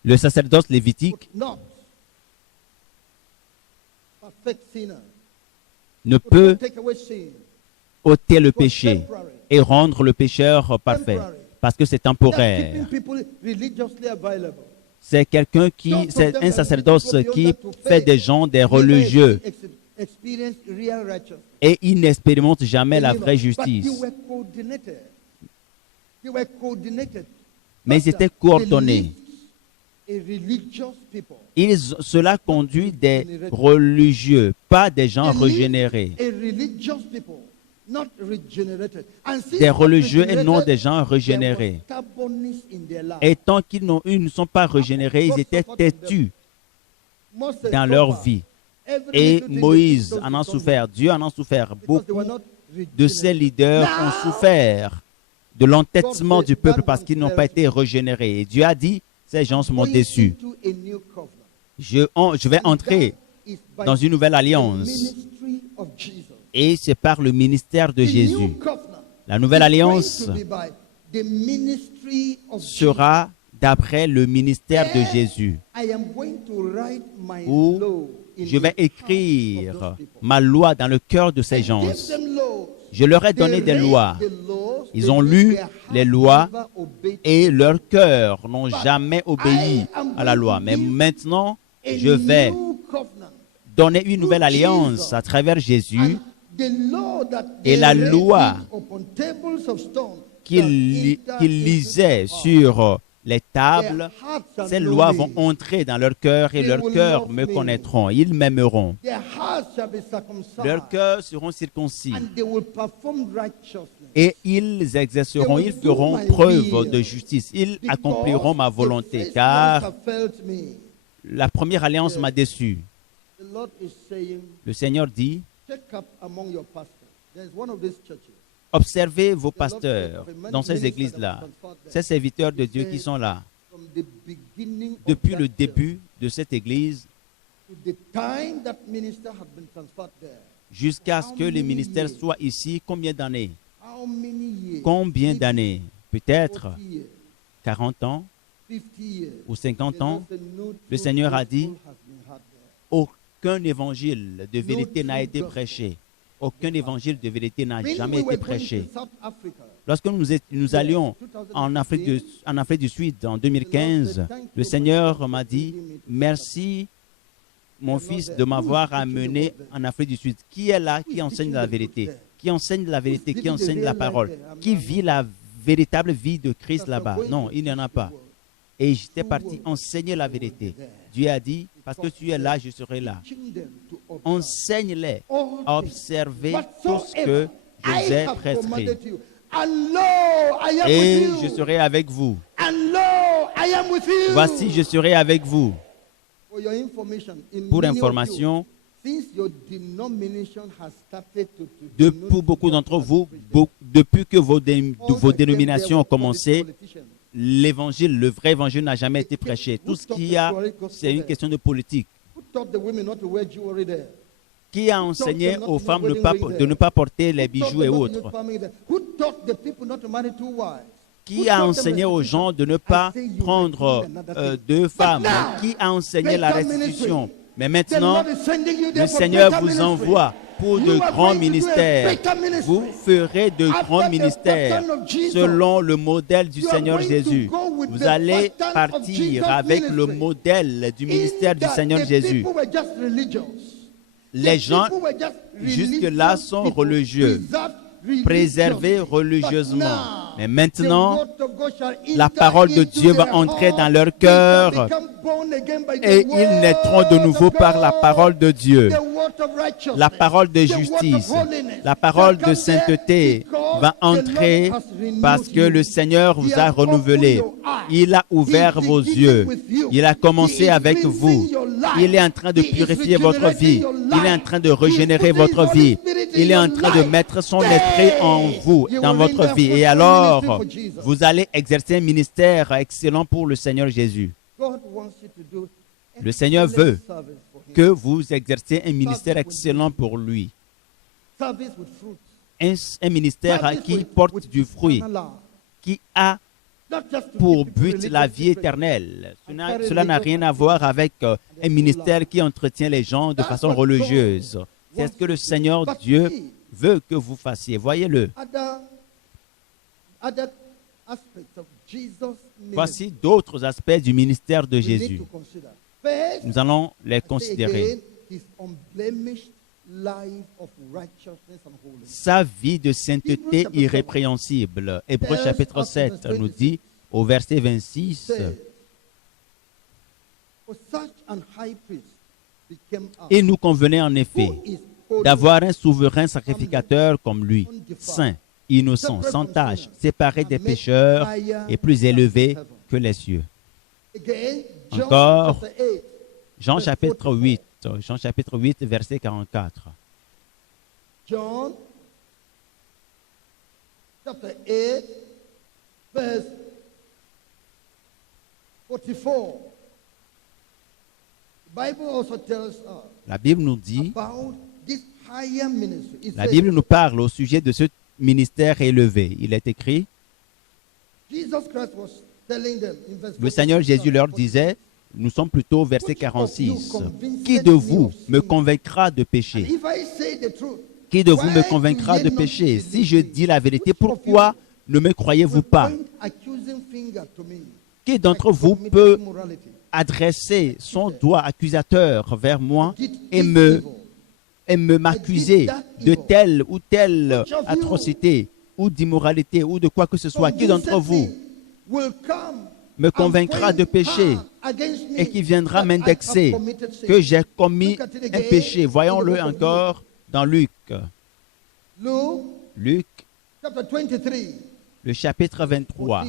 Le sacerdoce lévitique ne peut ôter le péché et rendre le pécheur parfait, parce que c'est temporaire. C'est c'est un sacerdoce qui fait des gens des religieux et ils n'expérimentent jamais la vraie justice. Mais ils étaient coordonnés. Cela conduit des religieux, pas des gens régénérés. Des religieux et non des gens régénérés. Et tant qu'ils ne sont pas régénérés, ils étaient têtus dans leur vie. Et Moïse en a souffert, Dieu en a souffert. Beaucoup de ces leaders ont souffert de l'entêtement du peuple parce qu'ils n'ont pas été régénérés. Et Dieu a dit, ces gens m'ont déçu. Je vais entrer dans une nouvelle alliance. Et c'est par le ministère de Jésus. La nouvelle alliance sera d'après le ministère de Jésus, où je vais écrire ma loi dans le cœur de ces gens. Je leur ai donné des lois. Ils ont lu les lois et leur cœur n'ont jamais obéi à la loi. Mais maintenant, je vais donner une nouvelle alliance à travers Jésus. Et la loi qu'ils lisaient sur les tables, ces lois vont entrer dans leur cœur et leurs cœurs me connaîtront. Ils m'aimeront. Leurs cœurs seront circoncis. Et ils exerceront, ils feront preuve de justice. Ils accompliront ma volonté, car la première alliance m'a déçu. Le Seigneur dit, observez vos pasteurs dans ces églises-là, ces serviteurs de Dieu qui sont là. Depuis le début de cette église, jusqu'à ce que le ministère soit ici, combien d'années? Combien d'années? Peut-être 40 ans ou 50 ans. Le Seigneur a dit, aucun évangile de vérité n'a été prêché. Aucun évangile de vérité n'a jamais été prêché. Lorsque nous allions en Afrique du Sud en 2015, le Seigneur m'a dit, merci mon fils de m'avoir amené en Afrique du Sud. Qui est là qui enseigne la vérité? Qui enseigne la vérité? Qui enseigne la parole? Qui vit la véritable vie de Christ là-bas? Non, il n'y en a pas. Et j'étais parti enseigner la vérité. Dieu a dit, parce que tu es là, je serai là. Enseigne-les à observer tout ce que je vous ai prescrit. Et je serai avec vous. Voici, je serai avec vous. Pour information, pour beaucoup d'entre vous, depuis que vos dénominations ont commencé, l'évangile, le vrai évangile n'a jamais été prêché. Tout ce qu'il y a, c'est une question de politique. Qui a enseigné aux femmes de ne pas porter les bijoux et autres? Qui a enseigné aux gens de ne pas prendre deux femmes? Qui a enseigné la restitution? Mais maintenant, le Seigneur vous envoie pour de grands ministères. Vous ferez de grands ministères selon le modèle du Seigneur Jésus. Vous allez partir avec le modèle du ministère du Seigneur Jésus. Les gens jusque-là sont religieux, préservés religieusement. Mais maintenant, la parole de Dieu va entrer dans leur cœur et ils naîtront de nouveau par la parole de Dieu. La parole de justice, la parole de sainteté va entrer parce que le Seigneur vous a renouvelé. Il a ouvert vos yeux. Il a commencé avec vous. Il est en train de purifier votre vie. Il est en train de régénérer votre vie. Il est en train de mettre son esprit en vous, dans votre vie. Et alors, vous allez exercer un ministère excellent pour le Seigneur Jésus. Le Seigneur veut que vous exerciez un ministère excellent pour lui. Un ministère qui porte du fruit, qui a pour but la vie éternelle. Cela n'a rien à voir avec un ministère qui entretient les gens de façon religieuse. C'est ce que le Seigneur Dieu veut que vous fassiez. Voyez-le. Voici d'autres aspects du ministère de Jésus. Nous allons les considérer. Sa vie de sainteté irrépréhensible. Hébreux chapitre 7 nous dit au verset 26, « Il nous convenait en effet d'avoir un souverain sacrificateur comme lui, saint, innocent, sans tache, séparé des pécheurs et plus élevé que les cieux. » Encore, Jean chapitre 8, verset 44. John chapter 8, verse 44. La Bible nous dit, la Bible nous parle au sujet de ce ministère élevé. Il est écrit, le Seigneur Jésus leur disait, nous sommes plutôt au verset 46, « Qui de vous me convaincra de péché? Qui de vous me convaincra de péché? Si je dis la vérité, pourquoi ne me croyez-vous pas? Qui d'entre vous peut adresser son doigt accusateur vers moi et m'accuser de telle ou telle atrocité ou d'immoralité ou de quoi que ce soit? Qui d'entre vous me convaincra de péché et qui viendra m'indexer que j'ai commis un péché? Voyons-le encore dans Luc. Luc, le chapitre 23,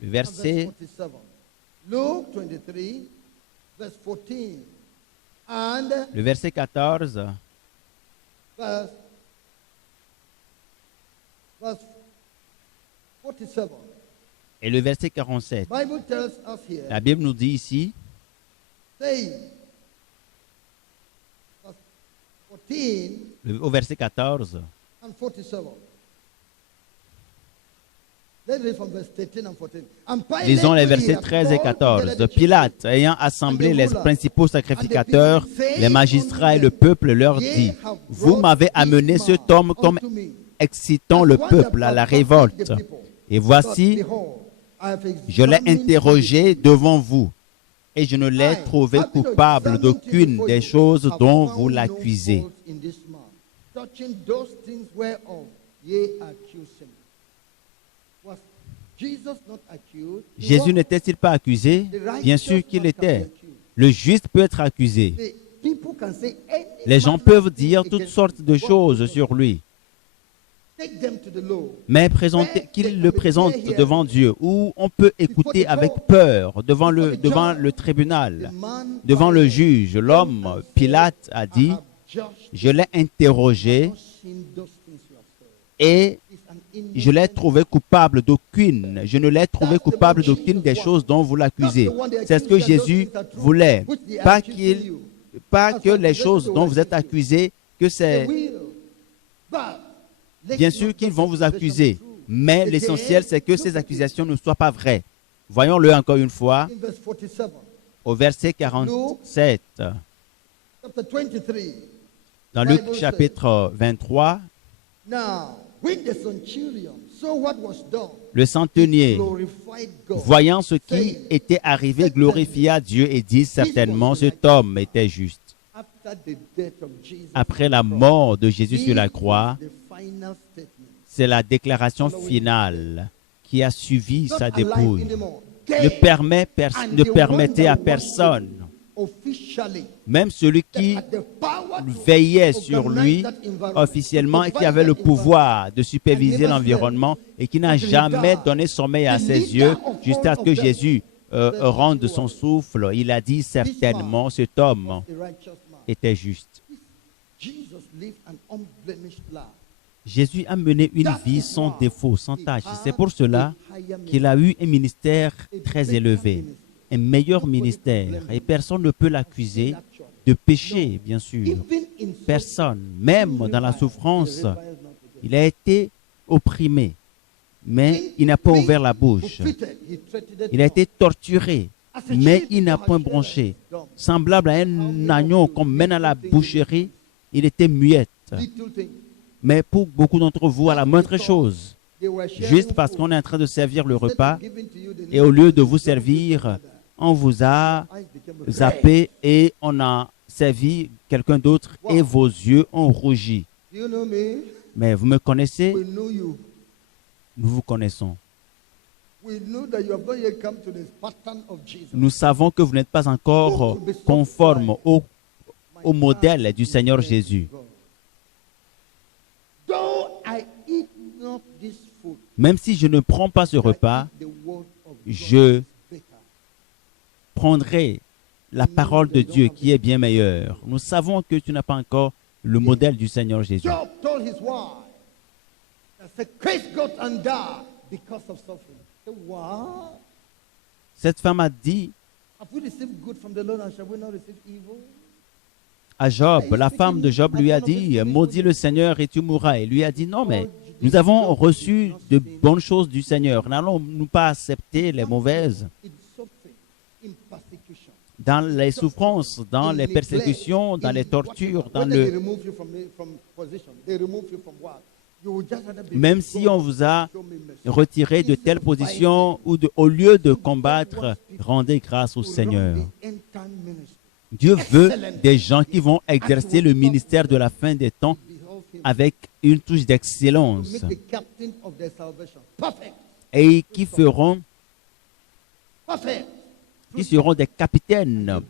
le verset 14. Et le verset 47. La Bible nous dit ici, au verset 14, Let's read from verse 13 and 14. And Pilate, Lisons les when he versets had 13 et called 14. together the chief Pilate, ayant assemblé les principaux sacrificateurs, les magistrats et le peuple, leur dit, « Vous m'avez amené cet homme comme excitant le peuple à la révolte. Et voici, je l'ai interrogé devant vous, et je ne l'ai trouvé coupable d'aucune des choses dont vous l'accusez. » Jésus n'était-il pas accusé? Bien sûr qu'il l'était. Le juste peut être accusé. Les gens peuvent dire toutes sortes de choses sur lui. Mais qu'il le présente devant Dieu, où on peut écouter avec peur devant le tribunal, devant le juge. L'homme, Pilate, a dit, « Je l'ai interrogé et je l'ai trouvé coupable d'aucune. Je ne l'ai trouvé coupable d'aucune des choses dont vous l'accusez. » C'est ce que Jésus voulait. Pas que les choses dont vous êtes accusés, que c'est... Bien sûr qu'ils vont vous accuser, mais l'essentiel, c'est que ces accusations ne soient pas vraies. Voyons-le encore une fois au verset 47. Dans Luc chapitre 23, le centenier, voyant ce qui était arrivé, glorifia Dieu et dit certainement, cet homme était juste. Après la mort de Jésus sur la croix, c'est la déclaration finale qui a suivi sa dépouille. Ne permettait à personne, même celui qui veillait sur lui officiellement et qui avait le pouvoir de superviser l'environnement et qui n'a jamais donné sommeil à ses yeux jusqu'à ce que Jésus rende son souffle. Il a dit certainement, cet homme était juste. Jésus a mené une vie sans défaut, sans tâche. C'est pour cela qu'il a eu un ministère très élevé, un meilleur ministère. Et personne ne peut l'accuser de péché, bien sûr. Personne. Même dans la souffrance, il a été opprimé, mais il n'a pas ouvert la bouche. Il a été torturé, mais il n'a point bronché. Semblable à un agneau qu'on mène à la boucherie, il était muette. Mais pour beaucoup d'entre vous, à la moindre chose, juste parce qu'on est en train de servir le repas, et au lieu de vous servir, on vous a zappé et on a servi quelqu'un d'autre et vos yeux ont rougi. Mais vous me connaissez? Nous vous connaissons. Nous savons que vous n'êtes pas encore conforme au modèle du Seigneur Jésus. Même si je ne prends pas ce repas, je prendrai la parole de Dieu qui est bien meilleure. Nous savons que tu n'as pas encore le modèle du Seigneur Jésus. Cette femme a dit à Job, la femme de Job lui a dit, maudis le Seigneur et tu mourras. Et lui a dit, non, mais nous avons reçu de bonnes choses du Seigneur. N'allons-nous pas accepter les mauvaises? Dans les souffrances, dans les persécutions, dans les tortures, même si on vous a retiré de telle position ou au lieu de combattre, rendez grâce au Seigneur. Dieu veut des gens qui vont exercer le ministère de la fin des temps avec une touche d'excellence et qui seront des capitaines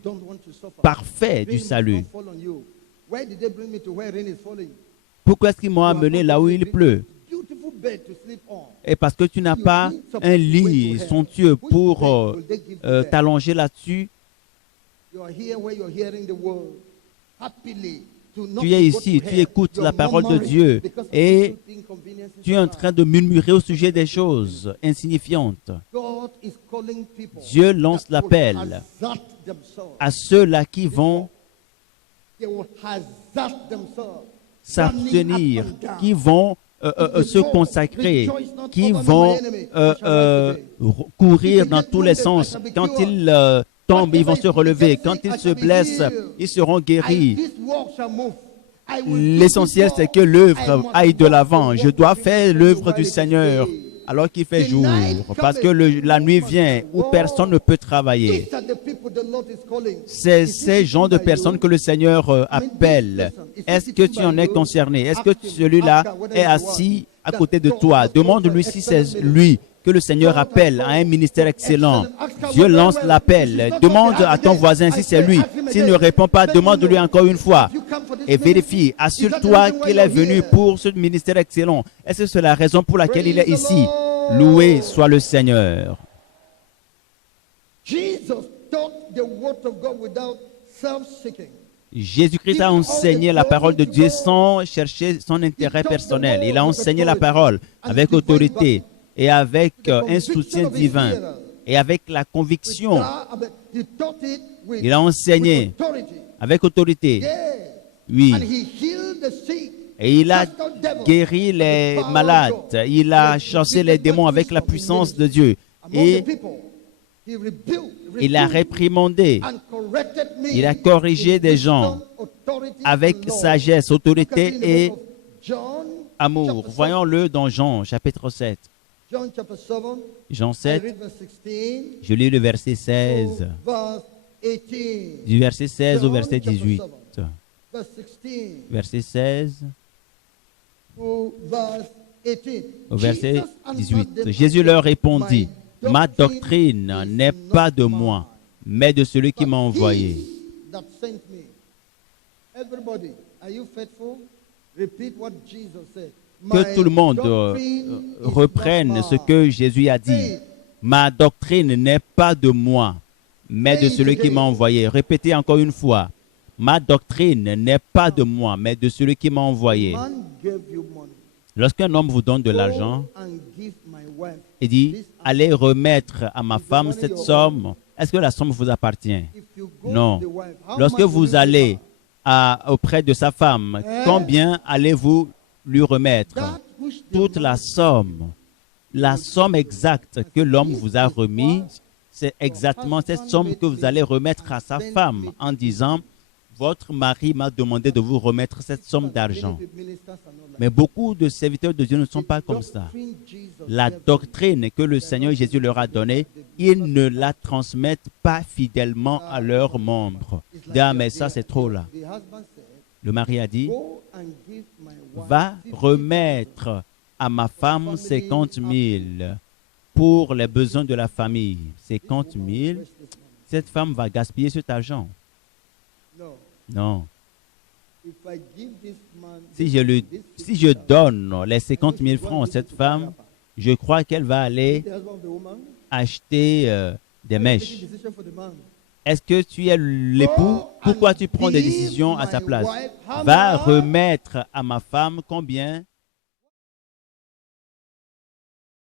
parfaits du salut. Pourquoi est-ce qu'ils m'ont amené là où il pleut? Et parce que tu n'as pas un lit somptueux pour t'allonger là-dessus. Tu es ici, tu écoutes la parole de Dieu et tu es en train de murmurer au sujet des choses insignifiantes. Dieu lance l'appel à ceux-là qui vont s'abstenir, qui vont se consacrer, qui vont courir dans tous les sens. Quand ils tombent, ils vont se relever. Quand ils se blessent, ils seront guéris. L'essentiel, c'est que l'œuvre aille de l'avant. Je dois faire l'œuvre du Seigneur alors qu'il fait jour, parce que la nuit vient où personne ne peut travailler. C'est ces genres de personnes que le Seigneur appelle. Est-ce que tu en es concerné? Est-ce que celui-là est assis à côté de toi? Demande-lui si c'est lui que le Seigneur appelle à un ministère excellent. Dieu lance l'appel. Demande à ton voisin si c'est lui. S'il ne répond pas, demande-lui encore une fois. Et vérifie. Assure-toi qu'il est venu pour ce ministère excellent. Est-ce que c'est la raison pour laquelle il est ici? Loué soit le Seigneur. Jésus-Christ a enseigné la parole de Dieu sans chercher son intérêt personnel. Il a enseigné la parole avec autorité et avec un soutien divin et avec la conviction. Il a enseigné avec autorité. Oui. Et il a guéri les malades. Il a chassé les démons avec la puissance de Dieu. Et il a réprimandé. Il a corrigé des gens avec sagesse, autorité et amour. Voyons-le dans Jean, chapitre 7. Jean 7, je lis le verset 16. Du verset 16 au verset 18. Verset 16 au verset 18. Jésus leur répondit, « Ma doctrine n'est pas de moi, mais de celui qui m'a envoyé. » Que tout le monde reprenne ce que Jésus a dit. « Ma doctrine n'est pas de moi, mais de celui qui m'a envoyé. » Répétez encore une fois. « Ma doctrine n'est pas de moi, mais de celui qui m'a envoyé. » Lorsqu'un homme vous donne de l'argent, il dit, « Allez remettre à ma femme cette somme. » Est-ce que la somme vous appartient? Non. Lorsque vous allez auprès de sa femme, combien allez-vous lui remettre? Toute la somme. La somme exacte que l'homme vous a remise, c'est exactement cette somme que vous allez remettre à sa femme en disant, votre mari m'a demandé de vous remettre cette somme d'argent. Mais beaucoup de serviteurs de Dieu ne sont pas comme ça. La doctrine que le Seigneur Jésus leur a donnée, ils ne la transmettent pas fidèlement à leurs membres. Ah, mais ça c'est trop là. Le mari a dit, va remettre à ma femme 50 000 pour les besoins de la famille. 50 000, cette femme va gaspiller cet argent. Non. Si je donne les 50 000 francs à cette femme, je crois qu'elle va aller acheter des mèches. Est-ce que tu es l'époux? Pourquoi tu prends des décisions à sa place? Va remettre à ma femme combien?